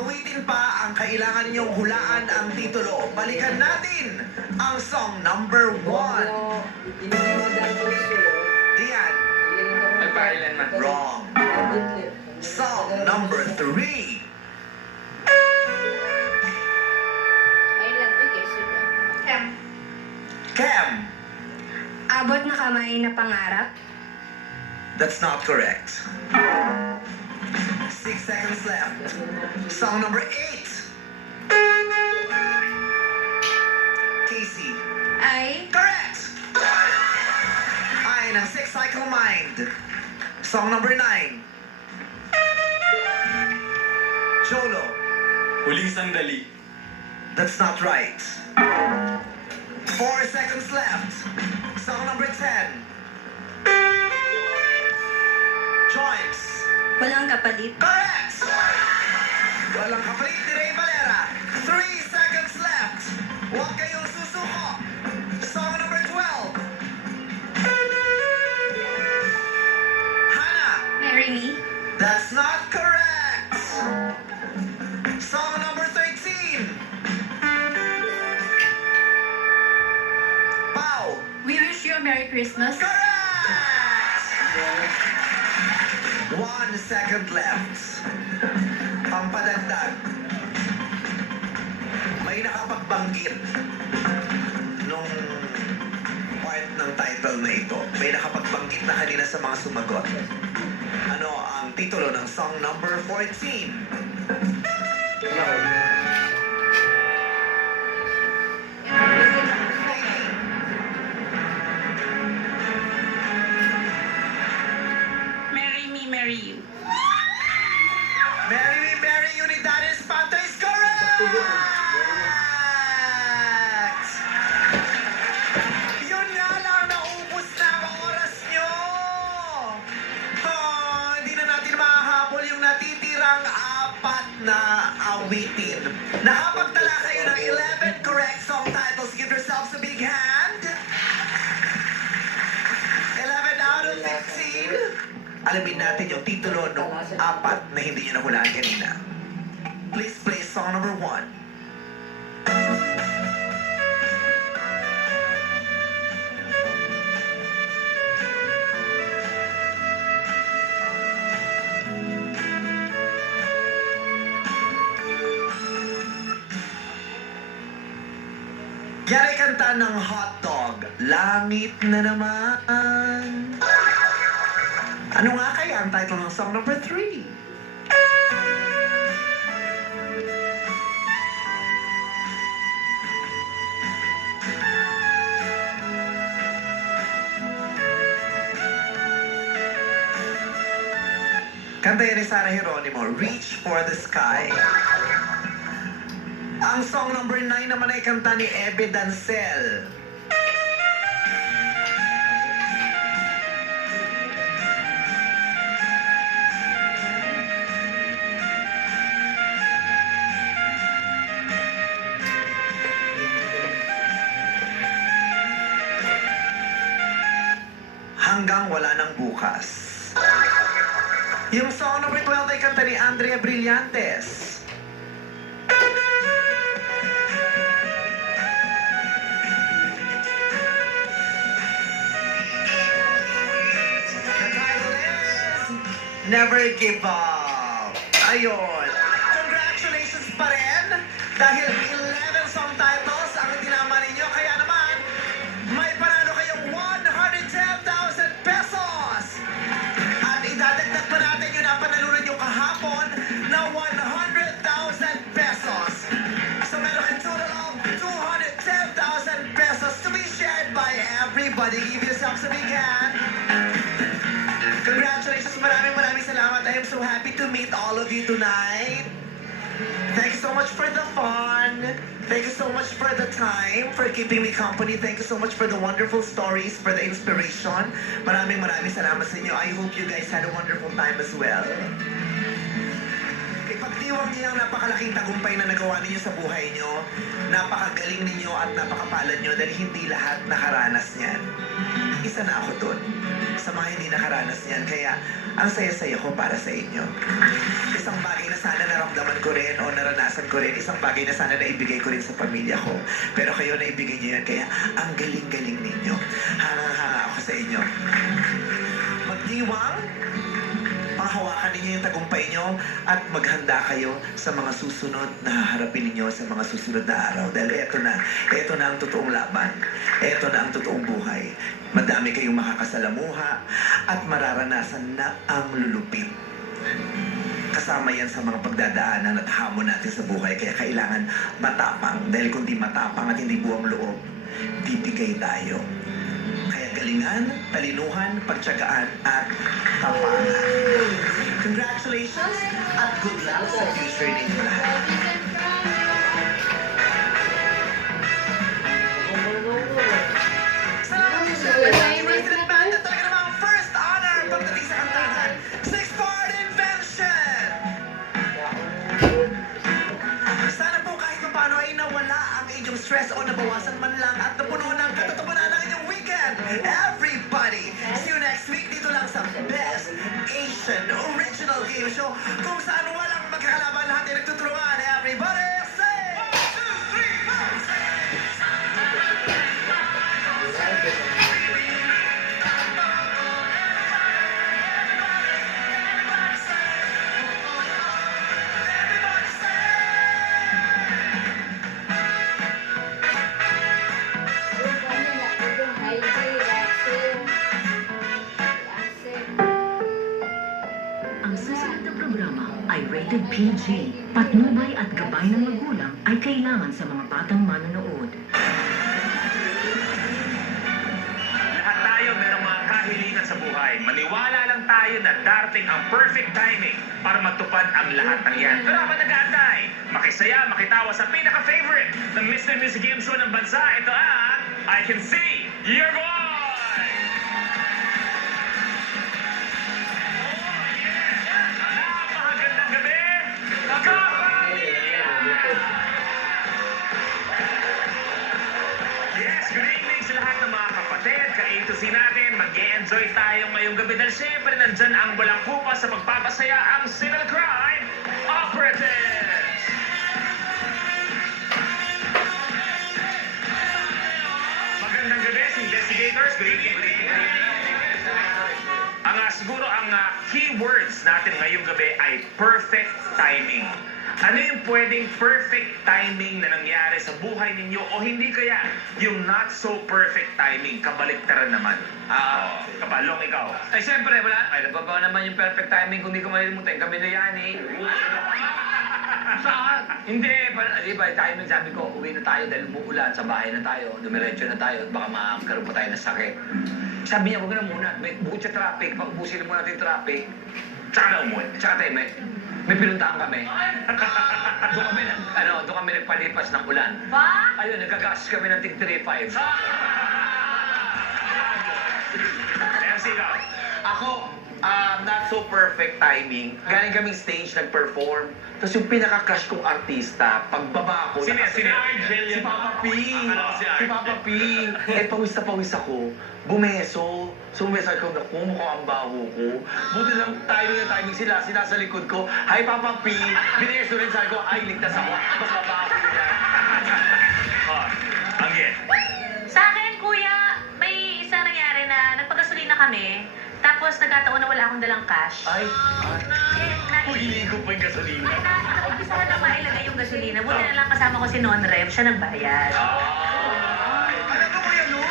awitin pa ang kailangan ninyong hulaan ang titulo. Balikan natin ang song number 1. Diyan. Nagpakailanman. Wrong. Song number 3. Cam. Abot na kamay na pangarap. That's not correct. 6 seconds left. Song number 8. Casey. Ay. Correct! Ay, ng Six Cycle Mind. Song number 9. Jolo. Huling sandali. That's not right. 4 seconds left. Song number 10. Joints. Walang kapalit. Correct! Walang kapalit ni Ray Valera. 3 seconds left. Huwag kayong susuko. Song number 12. Hannah. Marry me. That's not correct. Song number 13. Pau. We wish you a Merry Christmas. Correct! 1 second left. Pampadagdag. May nakapagbanggit nung part ng title na ito. May nakapagbanggit na kanina sa mga sumagot. Ano ang titulo ng song number 14? Marry me, marry you. Marry me, marry you ni Daniel Espanto is correct! Yun nga lang, naubos na ang oras nyo! Oh, hindi na natin mahahabol yung natitirang 4 na awitin. Nakapagtala kayo ng 11 correct song titles. Give yourselves a big hand. 11 out of 15. Alamin natin yung titulo ng 4 na hindi nyo nahulaan kanina. Please play song number 1. Yan ay kanta ng Hotdog. Langit na naman. Ano nga kaya ang title ng song number 3? Kanta yan ni Sarah Geronimo, Reach for the Sky. Ang song number 9 naman ay kanta ni Ebe Dancel. Hanggang wala ng bukas. Yung song number 12 ay kanta ni Andrea Brillantes. The title is Never Give Up. Ayun. Congratulations pa rin dahil 11 song titles ang tinama ninyo. Kaya naman, may panalo kayong 110,000 pesos. At idadagdag pa natin yung napanalunan nyo kahapon na 100,000 pesos. So meron kayong total of 210,000 pesos to be shared by everybody. Give yourselves a big hand. Congratulations. Maraming salamat. I am so happy to meet all of you tonight. Thank you so much for the fun. Thank you so much for the time, for keeping me company. Thank you so much for the wonderful stories, for the inspiration. Maraming salamat sa inyo. I hope you guys had a wonderful time as well. Ipagdiwang niyo ang napakalaking tagumpay na nagawa ninyo sa buhay nyo. Napakagaling ninyo at napakapalad nyo dahil hindi lahat nakaranas niyan. Isa na ako dun sa mga hindi nakaranas niyan. Kaya ang saya-saya ko para sa inyo. Isang bagay na sana naramdaman ko rin o naranasan ko rin. Isang bagay na sana naibigay ko rin sa pamilya ko. Pero kayo naibigay niyo yan. Kaya ang galing-galing ninyo. Hangang-hanga ako sa inyo. Magdiwang, panghawakan ninyo yung tagumpay nyo at maghanda kayo sa mga susunod na haharapin ninyo sa mga susunod na araw. Dahil eto na ang totoong laban. Eto na ang totoong buhay. Madami kayong makakasalamuha at mararanasan na ang lulupit. Kasama yan sa mga pagdadaanan at hamon natin sa buhay. Kaya kailangan matapang. Dahil kung di matapang at hindi buwang loob, bibigay tayo. Kagalingan, talinuhan, pagtyagaan, at tapangan. Congratulations at good luck sa future ninyo lahat. Salamat po sa President Band at talaga namang first honor pagdating sa kantahan, Six-Part Invention! Sana po kahit paano ay nawala ang inyong stress o nabawasan man lang at napuno ng katatapunan ng inyong weekend. Everybody, see you next week dito lang sa Best Asian Original Game Show kung saan walang magkakalaban, lahat ay nagtutulungan. Everybody, say 1, 2, 3, 4! Ang susunod na programa ay rated PG. Patnubay at gabay ng magulang ay kailangan sa mga batang manonood. Lahat tayo merong mga kahilingan sa buhay. Maniwala lang tayo na darating ang perfect timing para matupad ang lahat ng yan. Pero habang nag-aantay, makisaya, makitawa sa pinaka-favorite ng Mr. Music Game Show ng bansa. Ito ang I Can See Your Boy! Napakagandang gabi! Yes, good evening sa lahat ng mga kapatid. Ka-A to Z natin, mag-e-enjoy tayo ngayong gabi dahil syempre nandyan ang walang kupas sa pagpapasaya ang Civil Crime Operatives! Magandang gabi sa investigators. Good evening, good evening, good evening. Siguro ang keywords natin ngayong gabi ay perfect timing. Ano yung pwedeng perfect timing na nangyari sa buhay ninyo o hindi kaya yung not so perfect timing, kabaliktaran naman? Kabalong ikaw. Ay, siyempre, wala. Ay, nagbabawa naman yung perfect timing kung di ko malilimutan. Kami na yan, eh. Saan? Hindi, di ba, timing, sabi ko, uwi na tayo dahil umuulan, sa bahay na tayo, dumiretso na tayo, baka makakaroon pa tayo ng sakit. Sabi niya, huwag na muna, bukod sa traffic, pag-ubusin na muna natin yung traffic, tsaka na umuwi, tsaka tayo, may pinuntaan kami. Doon kami nagpalipas ng ulan. Ba? Ayun, nagkagas kami ng tig 3.5. Ako, not so perfect timing. Galing kaming stage, nag-perform. Tapos yung pinaka-crush kong artista, pagbaba ko... Sino? Si Papa P. Si Papa P. Eh, pawis na pawis ako. Bumeso. So, bumeso ako, naku, mukha ang baho ko. Buti lang timing sila, sinasa likod ko. Hi, Papa P. Bineso rin, sabi ko, ay, ligtas ako. Mas mabaho niya. Angin. Sa akin, kuya, may isang nangyari na nagpagasolina kami. Tapos nagkataon na wala akong dalang cash. Hindi ko pa yung gasolina. Nagpisahan na mailagay yung gasolina. Buti na lang kasama ko si Non-Rev, siya nagbayad. Alam mo, Kuya Lu,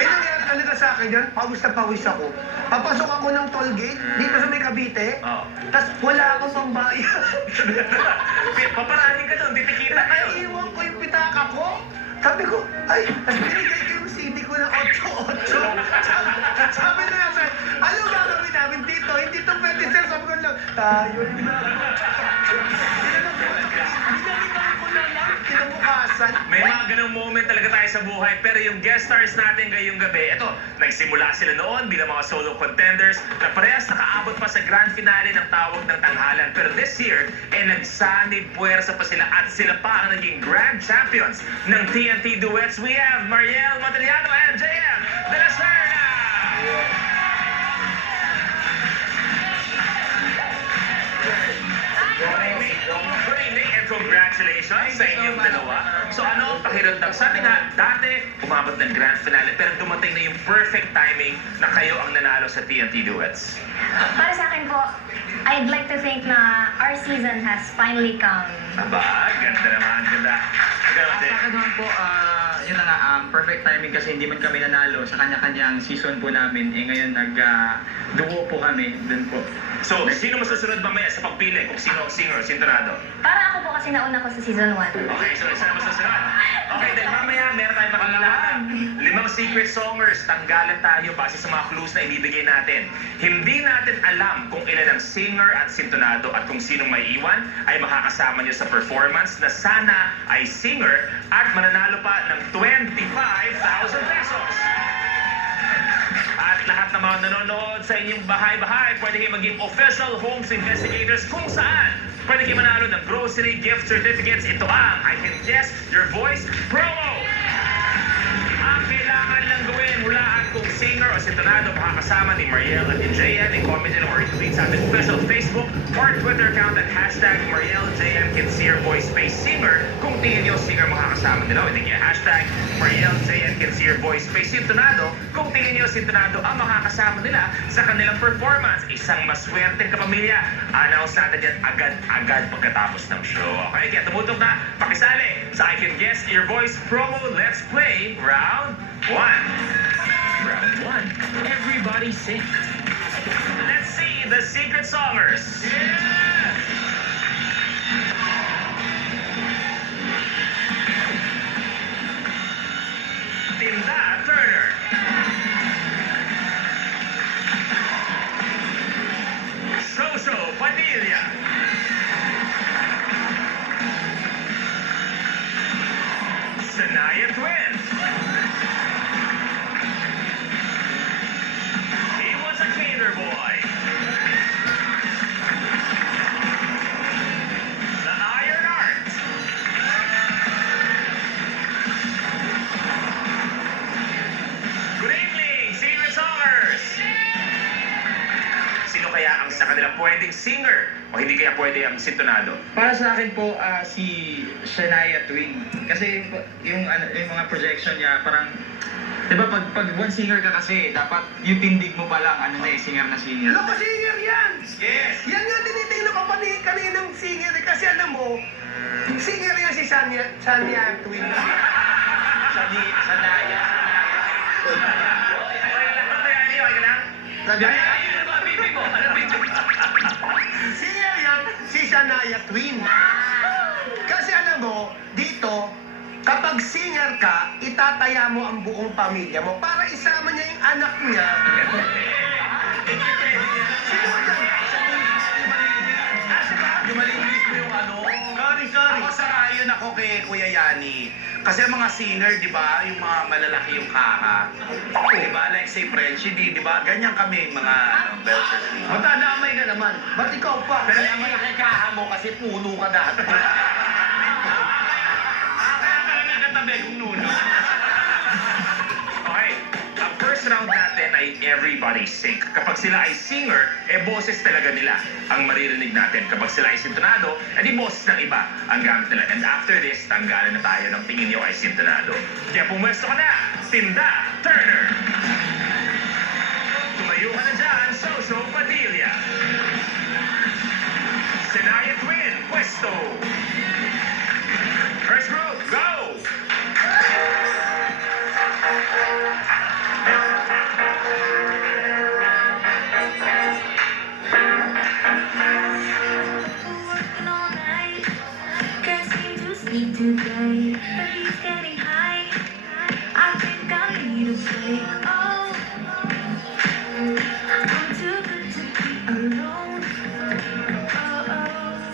may nangyari talaga sa akin yan. Pawis na pawis ako. Papasok ako ng toll gate dito sa may Cavite. Tapos wala akong pambayad. Paparahin ka doon, titikita kayo. Iwan ko yung pitaka ko. Sabi ko, ay, binigay ko yung CD ko ng 8-8. Sabi na nga, sir, ano gagawin namin dito? Hindi to pwede, sir. Sabi ko lang, tayo. Binalikan ko na lang, kinabukasan. May mga ganong moment talaga tayo sa buhay. Pero yung guest stars natin ngayong gabi, eto, nagsimula sila noon bilang mga solo contenders na parehas nakaabot pa sa grand finale ng Tawag ng Tanghalan. Pero this year, nagsanib puwersa pa sila at sila pa ang naging grand champions ng TNT Duets. We have Mariel Mataliano and JM De La Serna! Good evening and congratulations sa inyong dalawa. So ano ang pakiramdam? Sabi nga, dati umabot ng grand finale pero dumating na yung perfect timing na kayo ang nanalo sa TNT Duets. Para sa akin po, I'd like to think na our season has finally come. Aba, ganda naman, ganda. Sa akin naman po, yun na nga, perfect timing kasi hindi man kami nanalo sa kanya-kanyang season po namin. Ngayon nag-duo po kami dun po. So, sino masusunod mamaya sa pagpili kung sino ang singer, sintonado? Para ako po kasi nauna ko sa season 1. Okay, so isa na masusunod. Okay, then mamaya meron tayong makikita. Limang secret songers, tanggalan tayo base sa mga clues na ibibigay natin. Hindi natin alam kung ilan ang singer at sintonado at kung sinong may iwan ay makakasama nyo sa performance na sana ay singer at mananalo pa ng 25,000 pesos. At lahat ng mga nanonood sa inyong bahay-bahay, pwede kayo maging official homes investigators kung saan pwede kayo manalo ng grocery gift certificates. Ito ang I Can Guess Your Voice promo! Ang kailangan lang gawin, hulaan kung singer o sintonado makakasama ni Mariel at ni JM. I-comment nyo or i-tweet sa ating official Facebook or Twitter account at hashtag Mariel JM Can See Your Voice Space Singer kung tingin nyo singer makakasama nila. O hindi kaya hashtag Mariel JM Can See Your Voice Space Sintonado kung tingin nyo sintonado ang makakasama nila sa kanilang performance. Isang maswerteng kapamilya. Announce natin yan agad pagkatapos ng show. Okay, kaya tumutok na, pakisali sa I Can Guess Your Voice promo. Let's play round 1. Round 1. Everybody sing. Let's see the secret songers. Tinda Turner. Shosho Padilla. Sanaya Twins. He was a cater boy. The Iron Art. Good evening, secret songers. Sino kaya ang sa kanila pwedeng singer o hindi kaya pwede ang sintonado? Para sa akin po, si Shania Twain. Kasi yung mga projection niya, parang, di ba pag one singer ka kasi, dapat yung tindig mo pa lang, singer na singer. Loko, singer yan! Yes! Yan nga tinitingnan ko kaninang singer eh. Kasi alam mo, singer yan si Shania Twain. Sanaya. Singer yan si Shania Twain. Kasi alam mo, dito, kapag singer ka, itataya mo ang buong pamilya mo para isama niya yung anak niya. Lumalinis mo yung ano. Sorry. Ako sarayon ako kay Kuya Yani. Kasi mga singer, di ba, yung mga malalaki yung kaha. Di ba, like say Frenchie, di ba, ganyan kami mga belters. Matadamay ka naman. Ba't ikaw pa? Pero yung malaki kaha mo kasi puno ka dati. Kaya ka lang nagkatabi kung nuno. Okay, ang first round natin ay everybody sing. Kapag sila ay singer, boses talaga nila ang maririnig natin. Kapag sila ay sintonado, di boses ng iba ang gamit nila. And after this, tanggalan na tayo ng tingin nyo ay sintonado. Kaya pumwesto ka na, Tinda Turner. Tumayo ka na dyan, Shosho Padilla. Sanaya Twin, pwesto. First group, go! Today, but he's getting high. I think I need a break. Oh, I'm too good to be alone. Oh,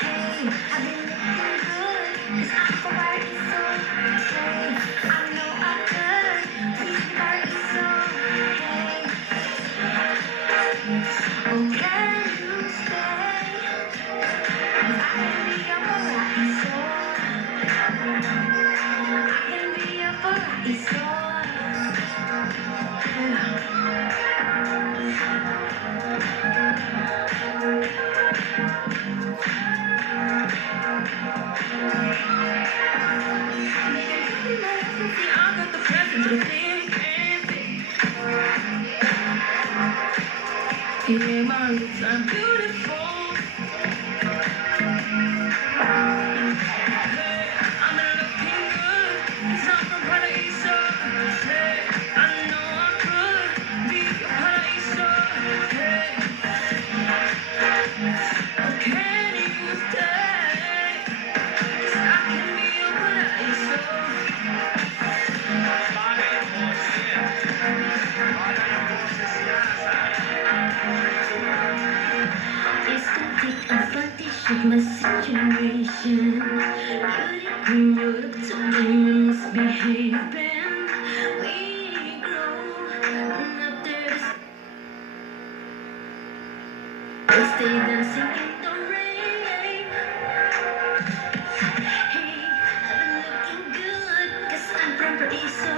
hey, I've been looking good, 'cause I'm already so hey, I know I could be already so hey. Oh, can you stay? 'Cause I can be your variety soul. I can be your variety soul. I got the presence of things. Yeah, my lips are beautiful. You're telling misbehaving. We grow up there's we'll stay dancing in the rain. Hey, I'm looking good, 'cause I'm from Paraiso.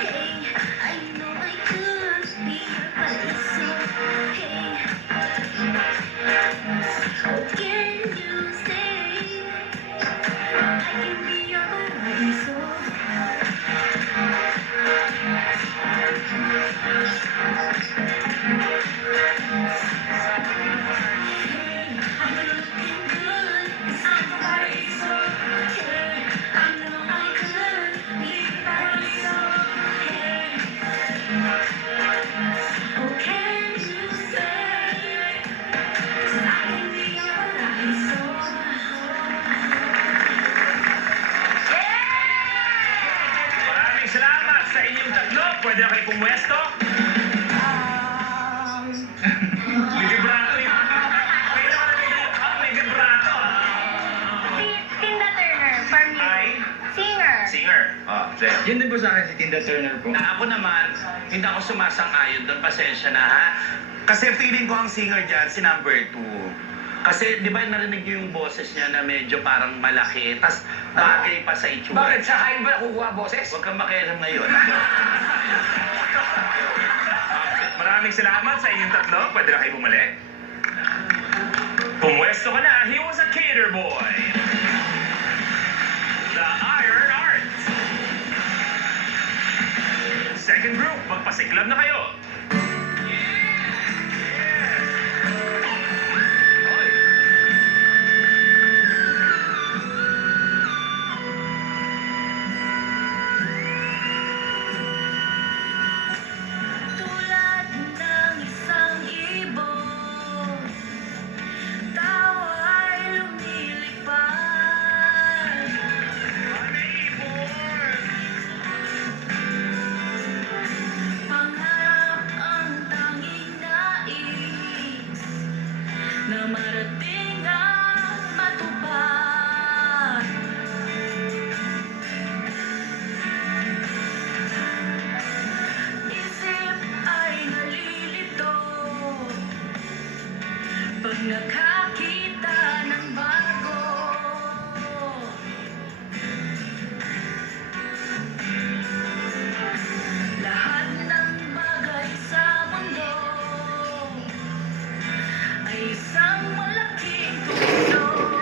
Hey, I know I could be your Paraiso. Hey, oh, can you stay? I can be your Paraiso. Maraming salamat sa inyong tatlo. Pwede na kayo pumuesto? May vibrato yun. May vibrato. Si Tina Turner, for me. Ay? Singer. Singer. Oh, Jeff. Yun din po sa akin si Tina Turner po. Ako naman, hindi ako sumasang-ayon doon. Pasensya na ha. Kasi feeling ko ang singer dyan, si number 2. Kasi di ba narinig niyo yung boses niya na medyo parang malaki, tas bagay pa sa itsura. Bakit? Sa kain ba nakukuha boses? Huwag kang makialam ngayon. Maraming salamat sa inyong tatlo. Pwede na kayo bumalik. Pumuesto ka na. He was a cater boy. The Iron Art. Second group, magpasiklab na kayo. Tulad ng isang ibon, tawa ay lumilipad. Pangarap ang tanging nais na marating at matupad. Isip ay nalilito pag nakakita ng bago. Lahat ng bagay sa mundo ay isang malaking tulong.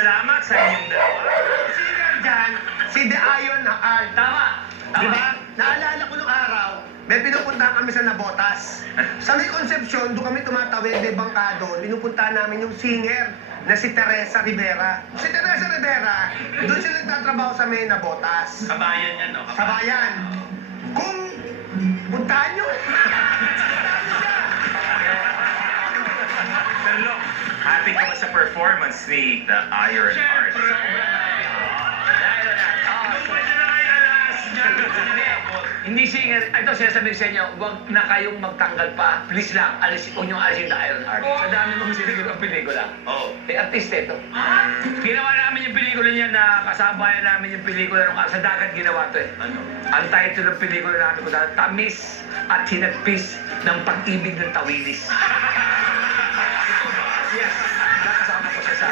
salamat sa inyong dalawa. Singer dyan, si The Iron Heart. Tama. Di ba? Naalala ko nung araw, may pinupuntahan kami sa Nabotas. Sa may Concepcion, doon kami tumatawid, may bangka doon. Pinupuntahan namin yung singer na si Teresa Rivera. Si Teresa Rivera, doon sila nagtatrabaho sa may Nabotas. Kabayan yan, no? Sa bayan. Kung puntahan nyo, Pero look, happy ka ba sa performance ni The Iron Heart? Hindi singer, ito sinasabi ko sa inyo, huwag na kayong magtanggal pa. Please lang, huwag niyong alisin the Iron Heart. Sa dami mong siniguro ang pelikula. Oo. Eh, artista ito. Ginawa namin yung pelikula niya na kasabayan namin yung pelikula nung sa dagat ginawa to eh. Ano? Ang title ng pelikula namin ko dahil Tamis at Hinagpis ng Pag-ibig ng Tawilis. Yes. Nakasama ko siya sa...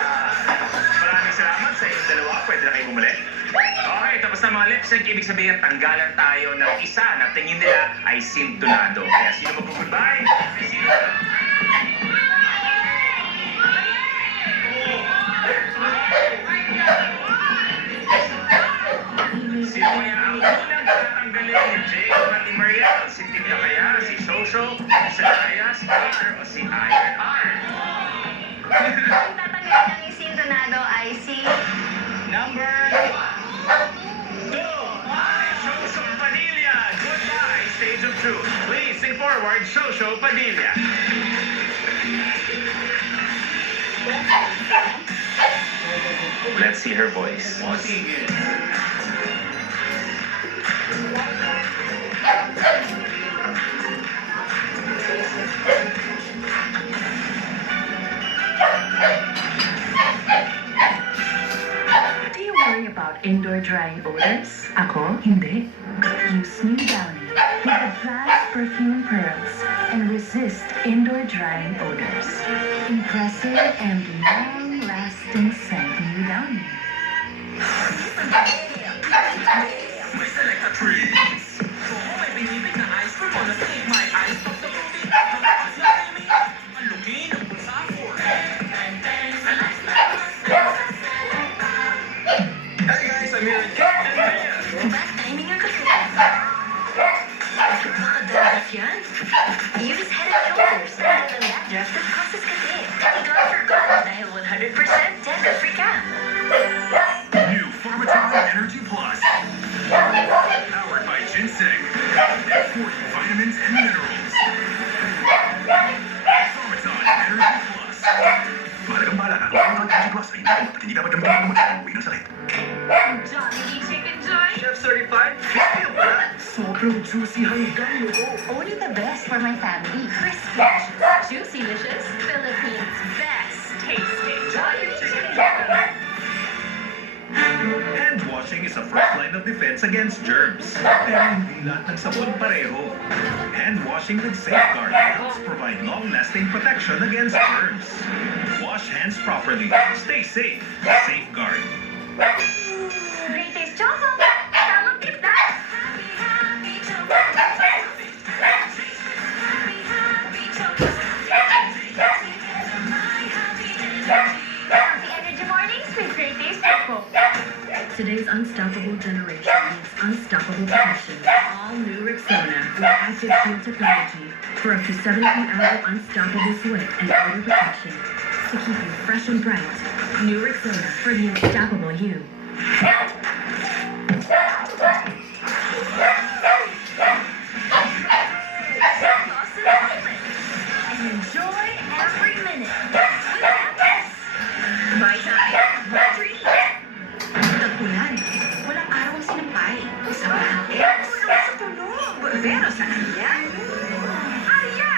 Maraming salamat sa inyong dalawa. Pwede na kayo bumalik. Okay, tapos na mga lip sync, ibig sabihin tanggalan tayo ng isa na tingin nila ay sintunado. Kaya sino mag-goodbye? Sino? Sino kaya ang unang tatanggalin ni Jake at ni Mariel? Si Tita kaya? Si Shosho? Si Raya? Si Peter? O si Iron Heart? Ang tatanggalin ng isintonado ay si... Number 2. Shosho Padilla. Goodbye, Stage of Truth. Please sing forward, Shosho Padilla. Let's see her voice. Do you worry about indoor drying odors? Ako, hindi. Use New Downy with advanced perfume pearls and resist indoor drying odors. Impressive and long-lasting scent New Downy. May select a trees. Oo, may binibig na ice cream on a save my eyes. Pag sa movie, nakakaas na rin. Ang luki ng bulsa for Hi guys, I'm here with Kat and Maya. Bad timing ang kasi. Nakadalat yan. Use Head and Shoulders. Ang drafted process kasi. Ikaw ang forgot dahil 100% dandruff-free ka. New Pharmaton Energy Plus. Powered by ginseng. And 40 vitamins and minerals. Pharmaton Energy Plus. Mahalagang mahalaga, Pharmaton Energy Plus ay ito at hindi dapat gamitin ng mga uwi ng sakit. Jollibee Chicken Joy. Chef certified. Feel that. Sobrang juicy hanggang ko. Only the best for my family. Crispy Licious. Juicy Licious. Philippines' best tasting. Jollibee Chicken Joy. Hand washing is a first line of defense against germs. Pero hindi lahat ng sabon pareho. Hand washing with Safeguard helps provide long-lasting protection against germs. Wash hands properly. Stay safe. Safeguard. Great taste choco. Tawag kita. Happy Energy Mornings with Great Taste Choco. Today's unstoppable generation needs unstoppable protection. All new Rexona with active shield technology for up to 72-hour unstoppable sweat and odor protection to keep you fresh and bright. New Rexona for the unstoppable you. And enjoy every minute with happiness. By time, battery. Tag-ulan. Walang araw ang sinampay. Sa bahay. Tulog sa tulog. Pero sa kanya? Arya!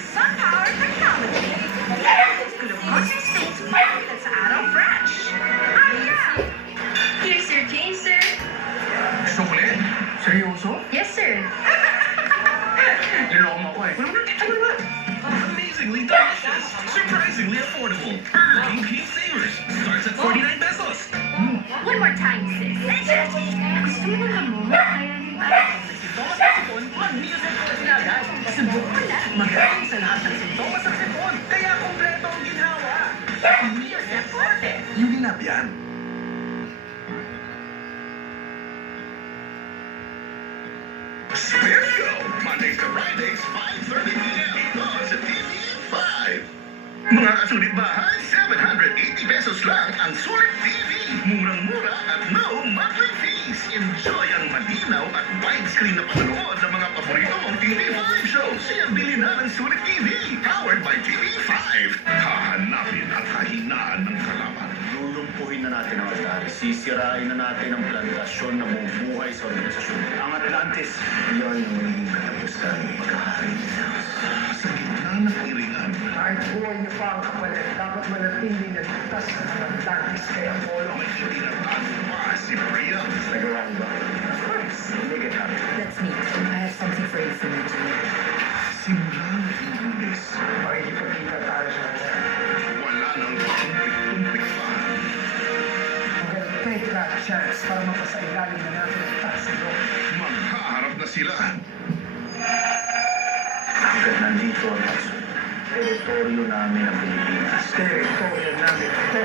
Sun-powered technology. Glucose states at sa araw fresh. Arya! Here's your case, sir. Gusto ko ulit? Seryoso? Yes, sir. Niloko mo ko eh. Amazingly delicious. Surprisingly affordable. Burger King King Savers. Starts at 49 pesos. One more time, sis. Gusto mo ng gamot? Kaya hindi ba? Sintomas ng sipon, mag-music ko sila agad. Subok mo na. Magaling sa lahat ng sintomas ng sipon. Kaya kompleto ang ginhawa. Music Forte. Yung ginapit yan. Spirito, Mondays to Fridays, 5:30 p.m. Sa TV5. Mga kasulit bahay, 780 pesos lang ang sulit TV. Murang-mura at no monthly fees. Enjoy ang malinaw at widescreen na panonood ng mga paborito mong TV5 shows. Kaya bili na ng sulit TV, powered by TV5. Hahanapin at hahinaan ng kalaban. Lulumpuhin na natin ang Atlantis. Sisirain na natin ang plantasyon na bumubuhay sa organisasyon. Ang Atlantis, yan ang magiging katapusan ng pagkakari nila. Sa gitna ng iringan, Kahit buhay niyo pa ang kapalit, dapat manatili na ligtas ang Atlantis kay Apollo. may itinatag pa si Priam. Nagawa ba? Of course. Make it happen. Let's meet. I have something for you from me today. Simula ng Lunes, Pakikipagkita tayo sa kanya. wala nang tumpik-tumpik pa. I'm gonna take that chance para mapasailalim na natin ang taas ito. Maghaharap na sila. Hanggat nandito ang action, teritoryo namin ang Pilipinas. Teritoryo namin ito.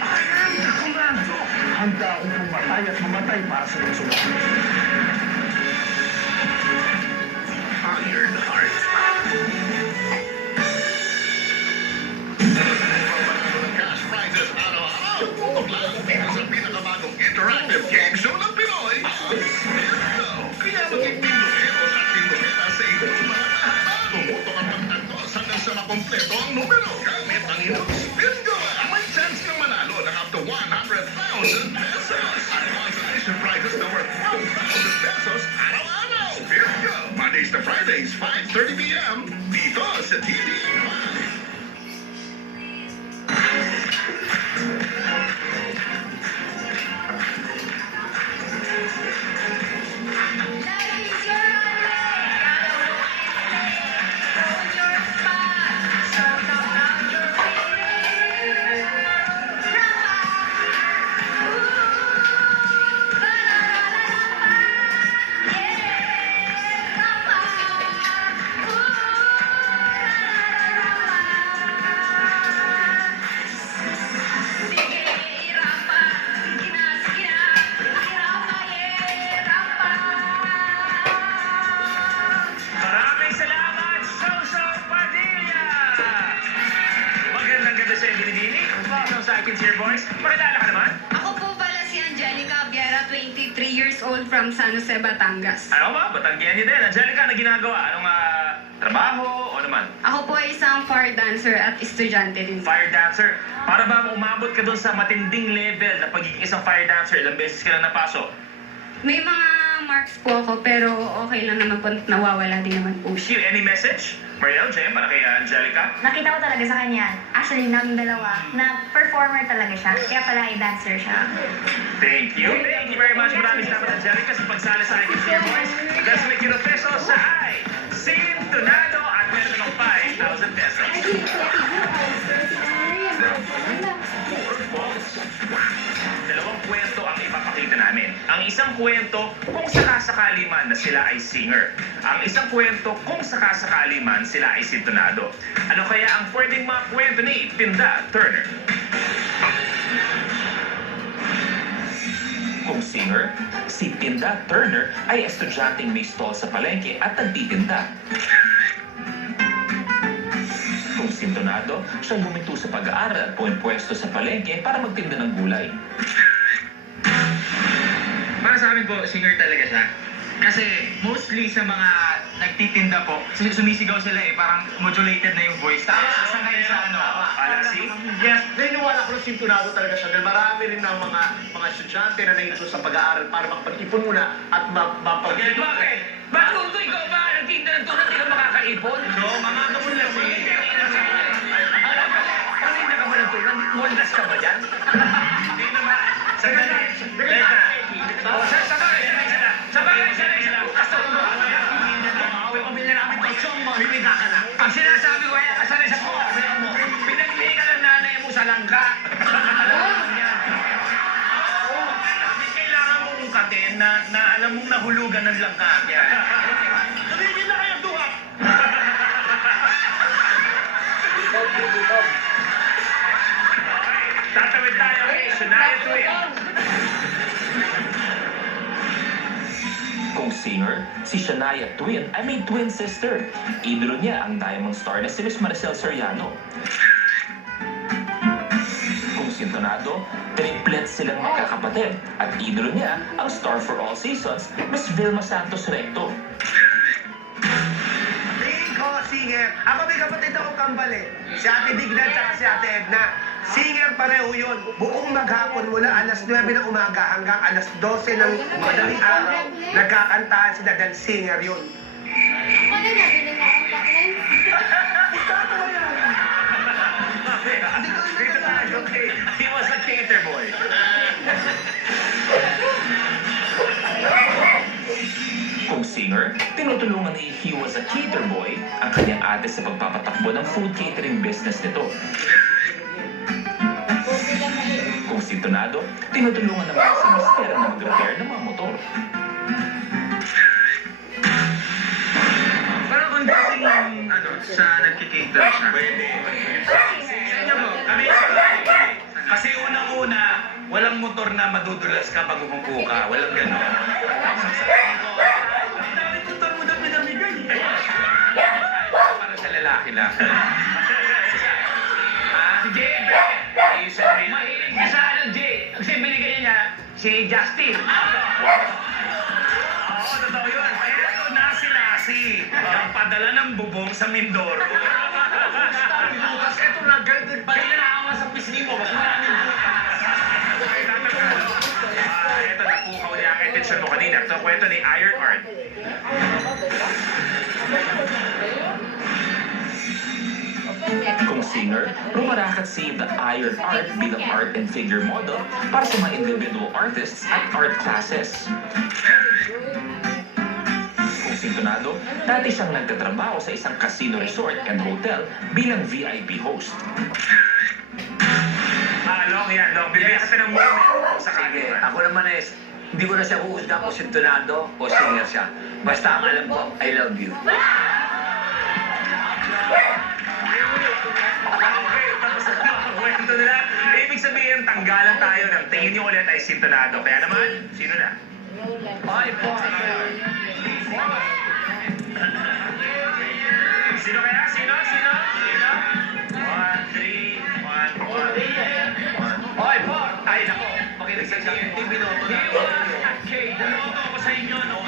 I am the commando! Handa akong pumatay at mamatay para sa lungsod. Iron Heart. Cash prizes araw-araw. Tutok lang dito sa pinakamagong interactive game show ng Pinoy. Spirito. Kaya maging Pindoeros at Pindoneta sa inyong mga tahanan. Tumutok ang pagtagos hanggang sa makompleto ang numero gamit ang inyong Spingo. May chance kang manalo ng up to 100,000 pesos. Advance addition prizes na worth 1,000 pesos araw-araw. Spirito. Mondays to Fridays, 5:30 p.m. Dito sa TV5. Maraming salamat, Soso Padilla! Magandang gabi sa iyo, Binibini. Welcome sa akin, Cheer Boys. Pakilala ka naman. Ako po pala si Angelica Viera, 23 years old from San Jose, Batangas. Ano ba? Batanggihan niyo din. Angelica, ano ginagawa? Anong trabaho o naman? Ako po ay isang fire dancer at estudyante din. Fire dancer. Para ba umabot ka dun sa matinding level na pagiging isang fire dancer, ilang beses ka na napasok? May mga marks po ako pero okay lang naman po, nawawala din naman po siya. Any message? Mariel, Jem, para kay Angelica? Nakita ko talaga sa kanya, actually namin dalawa, na performer talaga siya. Kaya pala ay dancer siya. Thank you. Thank you very much. Maraming salamat, Angelica, sa pagsali sa akin, Cheer Boys. Let's make it official sa Sintonado at meron ng 5,000 pesos. Dalawang kwento ang ipapakita namin. Ang isang kwento kung sakasakali man na sila ay singer. Ang isang kwento kung sakasakali man sila ay sintonado. Ano kaya ang pwedeng mga kwento ni Tinda Turner? Kung singer, si Tinda Turner ay estudyanteng may stall sa palengke at nagtitinda. Kung sintonado, siya huminto sa pag-aaral at pwesto sa palengke para magtinda ng gulay. Para sa amin po, singer talaga siya. Kasi mostly sa mga nagtitinda po, sumisigaw sila parang modulated na yung voice. Tapos sasangay sa Alexi? Yes, naniniwala ko na sintonado talaga siya. Dahil marami rin ng mga estudyante na nahinto sa pag-aaral para makapag-ipon muna at Bakit? Bakit kung ikaw ba nagtinda ng tulad, hindi ka makakaipon? So, mga gamon lang Kanina ka ba ng tulad? Moldas ka ba dyan? Hindi naman. Sandali. Teka. Sabagay sila. Away pamilya namin to, siyong mahihiga ka na. Ang sinasabi ko ay asan sa ko. Pinagbihi ka ng nanay mo sa langka. Kailangan mong ungkatin na alam mong nahulugan ng langka. Tumigil na kayo, duha! Tatawid tayo singer, si Shania Twain ay may twin sister. Idolo niya ang Diamond Star na si Miss Maricel Soriano. Kung sintonado, triplets silang magkakapatid at idolo niya ang Star for All Seasons, Miss Vilma Santos Recto. Tingin ko, singer. Ako may kapatid ako kambal eh. Si Ate Dignan at si Ate Edna. Singer pareho yun. Buong maghapon mula alas 9 ng umaga hanggang alas 12 ng madaling araw. Nagkakantahan sila dahil singer yun. Ako na nabili nga ang baklan. Dito tayo, okay. He was a cater boy. Kung singer, tinutulungan ni He Was a Cater Boy ang kanyang ate sa pagpapatakbo ng food catering business nito. Kung sintonado, tinutulungan naman si Mister na mag-repair ng mga motor. Parang kung dating sa nagkikater siya. Pwede. Sa inyo mo, kami kasi unang-una, walang motor na madudulas ka pag umupo ka. Walang gano'n. Dami motor mo na pinamigay. Para sa lalaki lang. Si Jay, mahilig siya sa Jay. Kasi binigay niya si Justin. Oo, totoo yun. Eto na si Lassie. Ang padala ng bubong sa Mindoro. Bukas, eto na, girl, balik na nakawa sa pisngi mo. Mas maraming bukas. Ito, napukaw niya ang attention mo kanina. Ito ang kwento ni Iron Art. Kung singer, rumarakat si The Iron Art bilang art and figure model para sa mga individual artists at art classes. Kung sintonado, dati siyang nagtatrabaho sa isang casino resort and hotel bilang VIP host. Long yan, Long. Bibigyan ka ng moment sa Sige, kanya. ako naman hindi ko na siya huhusga kung sintonado o singer siya. Basta ang alam ko, I love you. Okay, tapos ang kwento nila. Ibig sabihin, tanggalan tayo ng tingin nyo ulit ay sintonado. Kaya naman, sino na? Ay, po. Sino kaya? Sino? 1, 3, 1, 1. Oy, po. Ay, nako. Makinig sa iyo. Hindi binoto na. Okay, bumuto ako sa inyo, no?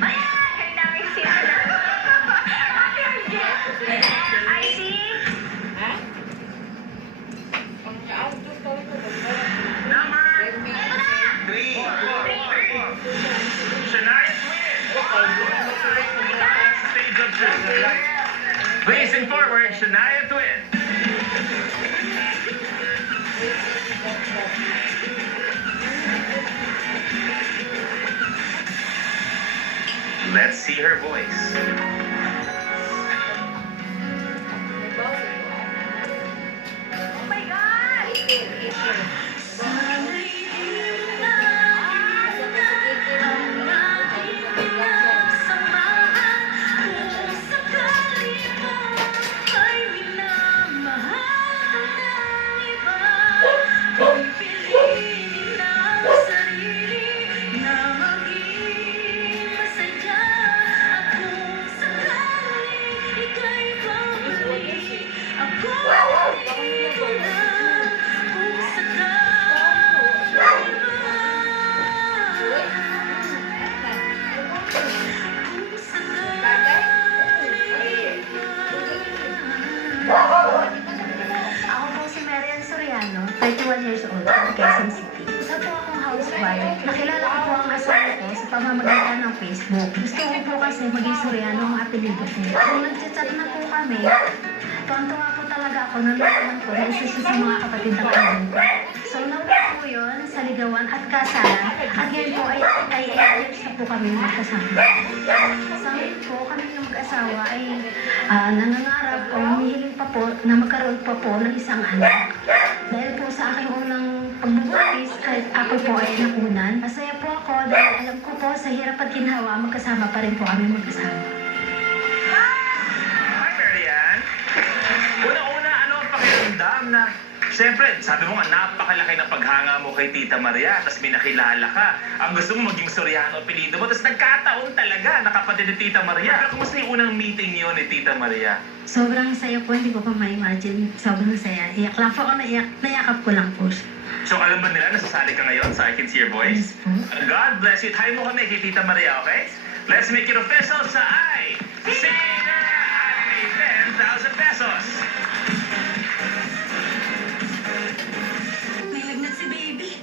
Ayan! Ay, daming sila na. I see. Number 3. Shania Twain. Stage of truth. Facing forward, Shania Twain. Let's see her voice. Oh my God! Ako po si Marian Soriano, 31 years old, from Quezon City. Isa po akong housewife. Nakilala ko po ang asawa ko sa pamamagitan ng Facebook. Gusto ko po kasi maging Soriano ang apelido ko. Kung nag-chat na po kami, tuwan-tuwa po talaga ako nung nalaman ko na isa siya sa mga kapatid ng kaibigan ko. So, nauna po yun sa ligawan at kasalan. At ngayon po ay 8 years na po kami magkasama. Sa ngayon po, kami ng mag-asawa ay nangangarap o humihiling pa po na magkaroon pa po ng isang anak. Dahil po sa aking unang pagbubuntis, ako po ay nakunan. Masaya po ako dahil alam ko po sa hirap at ginhawa, magkasama pa rin po kami magkasama. Hi, Marian. Una-una, ano ang pakiramdam na Siyempre, sabi mo nga, napakalaki ng paghanga mo kay Tita Maria, tapos may nakilala ka. Ang gusto mo maging Soriano apelido mo, tapos nagkataon talaga, nakapatid ni Tita Maria. Pero kumusta yung unang meeting niyo ni Tita Maria? Sobrang saya po, hindi ko pa ma-imagine. Sobrang saya. Iyak lang po ako, nayakap ko lang po siya. So alam ba nila, nasasali ka ngayon sa I Can See Your Voice? God bless you. Hi mo kami kay Tita Maria, okay? Let's make it official sa I. Singer at may 10,000 pesos. May lagnat si baby.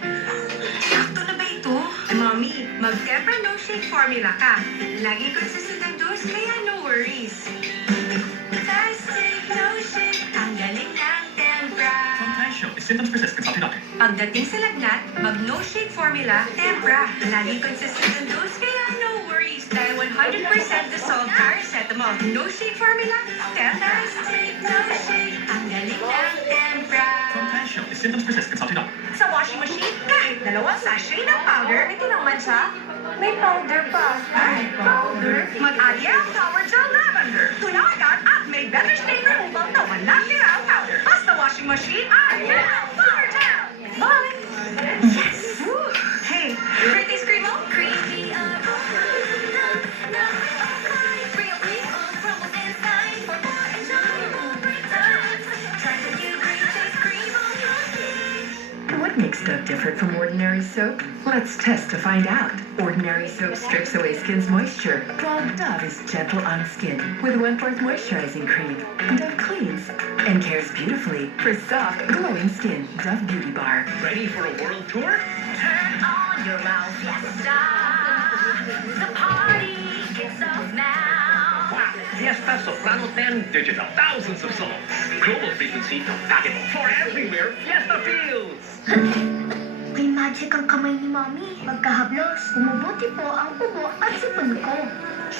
Sakto na ba ito? Mommy, mag-Tempra No Shake formula ka. Lagi consistent ang dose, kaya no worries. Fantastic No Shake, ang galing ng Tempra. Sometimes show, if symptoms persist, consult your doctor. Pagdating sa lagnat, mag-No Shake formula, Tempra. Lagi consistent ang dose, kaya no worries. Dahil 100% dissolved paracetamol. No Shake formula, Tempra. Fantastic No Shake, ang galing ng Tempra. Sometimes show, if symptoms persist, consult your doctor. Sa washing machine, kahit dalawang sachet ng powder, may tinangman siya. May powder pa. Ay, powder? Mag-alya ang Power Gel Lavender. Tunaw agad at may better stain removal na walang tira ang powder. Basta washing machine, alya ang Power Gel. Bye! Yes! Woo. Hey, pretty screamo? Creamy aroma. Real people, crumbles inside for more enjoyable great times. Try the new Green Taste Cream on your skin. What makes Dove different from ordinary soap? Let's test to find out. Ordinary soap strips away skin's moisture, while Dove is gentle on skin with 1/4 moisturizing cream. Dove cleans and cares beautifully for soft, glowing skin. Dove Beauty Bar. Ready for a world tour? Turn on your mouth, fiesta. The party kicks off now. Fiesta Soprano 10 Digital. Thousands of songs. Global frequency, compatible for everywhere Fiesta feels. May magic ang kamay ni Mami. Pagkahablos, umubuti po ang ubo at sipon ko.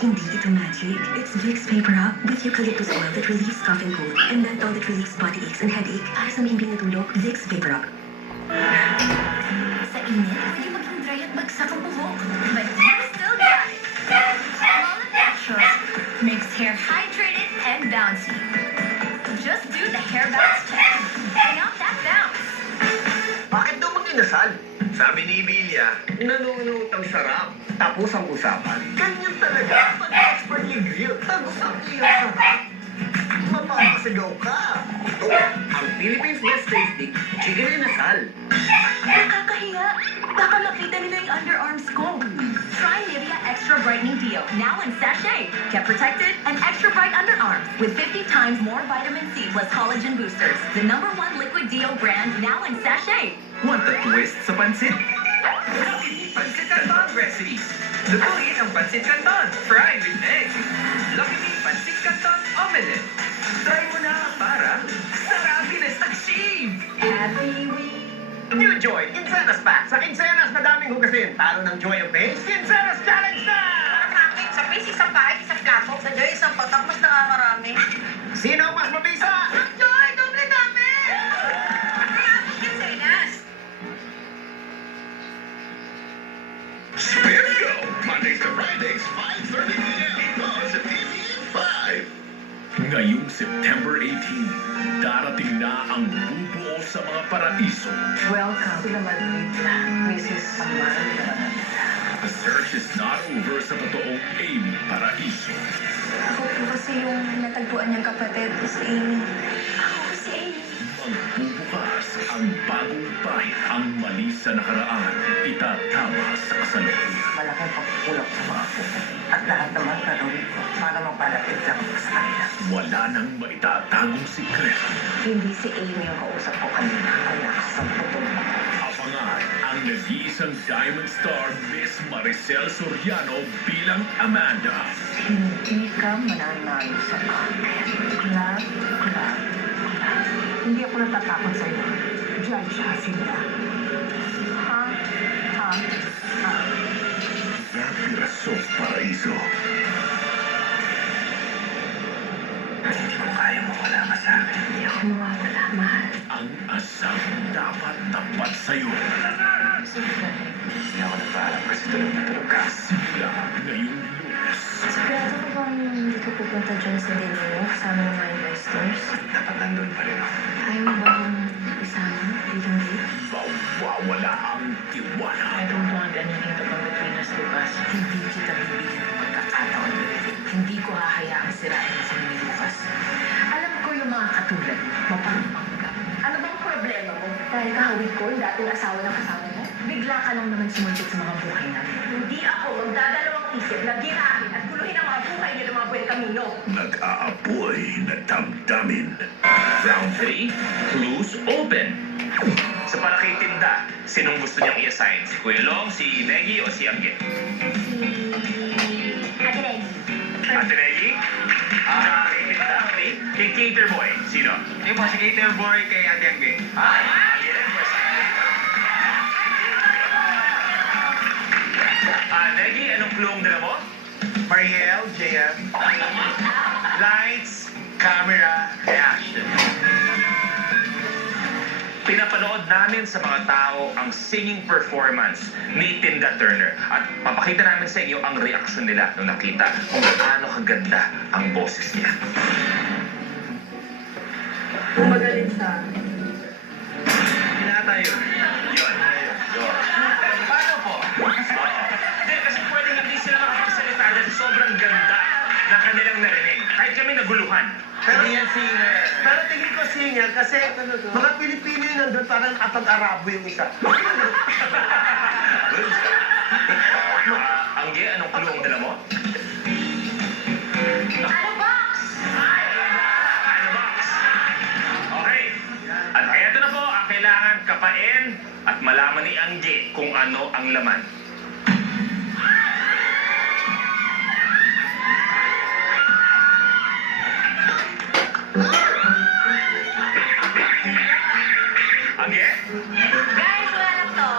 Hindi ito magic. It's Vicks Vapor Up with eucalyptus oil that relieves cough and cold and menthol that relieves body aches and headache. Para sa mahimbing na tulog, Vicks Vapor Up. Sa init, pwede maging dry at bagsak ang buhok. But you're still dry. Small and natural makes hair hydrated and bouncy. Just do the hair bounce check. Bring out that bounce. Bakit daw mag-inasal? Sabi ni Bilia, nanonood ang sarap. Tapos ang usapan. Ganyan talaga. Pag-expertly grilled. Tapos ang iyong sarap. Mapapasigaw ka. Ito, ang Philippines Best Tasting Chicken Inasal. Nakakahiya. Baka makita nila yung underarms ko. Try Nivea Extra Brightening Deo. Now in sachet. Get protected and extra bright underarms with 50 times more vitamin C plus collagen boosters. The #1 liquid deo brand now in sachet. Want a twist sa pansit? Lucky Me Pansit Canton Recipes. Lutuin ang Pansit Canton, fried with egg. Lucky Me Pansit Canton Omelette. Try mo na para sa happiness achieve! Happy week. New Joy, Quincenas Pack. Sa Quincenas, madaming hugasin. Talo ng Joy of Pace, Quincenas Challenge na! Bakit? Sa piece, isang kahit, isang plato. Sa Joy, isang patak, mas nakakarami. Sino ang mas mabisa? Ang Joy, doble dami! Kaya mas kinsenas. Spin Go! Mondays to Fridays, 5:30 p.m. Oh, sa TV5. Ngayong September 18, darating na ang bubuo sa mga paraiso. Welcome to the Madrid na Mrs. Amanda. The search is not over sa totoong Amy Paraiso. Ako po kasi yung natagpuan niyang kapatid, si Amy. Ako si Amy. Magbubukas ang bagong pahit, ang mali sa nakaraan, itatama sa kasalukuyan. Malaking pagkukulak sa mga po. At lahat naman gagawin ko para mapalapit lang sa kanila. Wala nang maitatagong sikreto. Hindi si Amy yung kausap ko kanina. Anak, sa putol ko. Abangan ang nag-iisang Diamond Star Miss Maricel Soriano bilang Amanda. Hindi ka mananalo sa akin. Club. Hindi ako natatakot sa'yo. Judge Hasinda. Ha? Rapiraso Paraiso. Hindi ko kaya mawala ka sa akin. Hindi ako mawawala, mahal. Ang asang dapat tapat sa'yo. Hindi ako nagpaalam kasi tulog na tulog ka. Simula ngayong Lunes. Sigurado ko bang hindi ka pupunta dyan sa dinner mo kasama ng mga investors? Dapat nandun pa rin ako. Ayaw mo bang isama bilang date? Mawawala ang tiwala. I don't want anything to come between us, Lucas. Hindi kita bibigyan ng pagkakataon. Hindi ko hahayaang sirain ang sarili, Lucas. Alam ko yung mga katulad, mapangpanggap. Ano bang problema mo? Dahil kahawig ko yung dating asawa ng kasama mo? Bigla ka lang naman sumulpot sa mga buhay namin. Hindi ako magdadalawang isip na girahin at guluhin ang mga buhay niyo ng mga buhay kamino. Nag-aapoy na damdamin. Round 3, clues open. Sa palakay tinda, sinong gusto niyang i-assign? Si Kuya Long, si Negi, o si Angge? Ate Reggie. Ate Negi? Kay tinda, okay. Kay Cater Boy, sino? Yung po, si Cater Boy kay Ate Angge. Angge rin, boss. Negi, anong clue ang dala mo? Mariel, JM. Lights, camera, reaction. Pinapanood namin sa mga tao ang singing performance ni Tinda Turner at papakita namin sa inyo ang reaksyon nila nung nakita kung gaano kaganda ang boses niya. Umagalit sa Hinata yun. Yun. Paano po? Hindi, kasi pwedeng hindi sila makapagsalita dahil sobrang ganda na kanilang narinig. Kahit kami naguluhan. Pero yan singer. Pero tingin ko singer kasi mga Pilipino yung nandun parang kapag-Arabo yung isa. Angge, anong clue ang dala mo? Ano box? Ano box? Okay. At eto na po ang kailangan kapain at malaman ni Angge kung ano ang laman. Angge? Guys, wala lang to.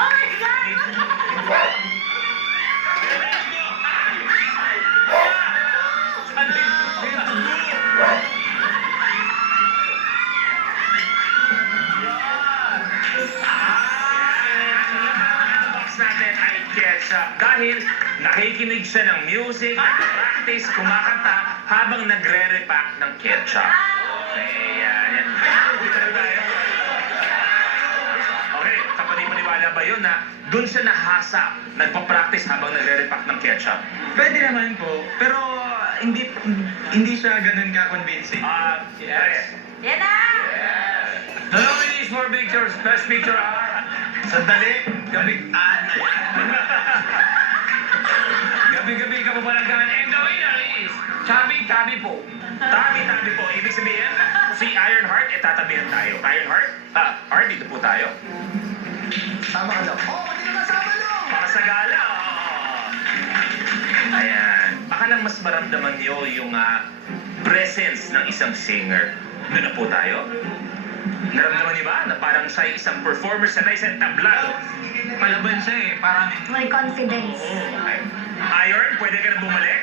Oh my God! Natin ay ketchup dahil nakikinig siya ng music, nag-practice, kumakanta habang nagre-repack ng ketchup. Okay, yan. Dito na tayo. Okay, kapaniwala ba yun na dun siya nahasa, nagpa-practice habang nagre-repack ng ketchup? Pwede naman po, pero hindi siya ganun ka-convincing. Yes. Yan na! The nominees for pictures, best picture are... Sandali, gabi-an. Gabi-gabi ka pa palanggan. And the winner is Tabi-Tabi po. Tabi-Tabi po. Ibig sabihin, si Ironheart, tatabihan tayo. Ironheart, Heart, dito po tayo. Sama ka lang. Oh, hindi ka kasama lang! Para sa gala. Ayan. Baka lang mas maramdaman niyo yung presence ng isang singer. Doon na po tayo. Naramdaman niyo ba na parang siya ay isang performer sa isang tablado? Palaban siya eh, parang... May confidence. Okay. Iron, pwede ka na bumalik?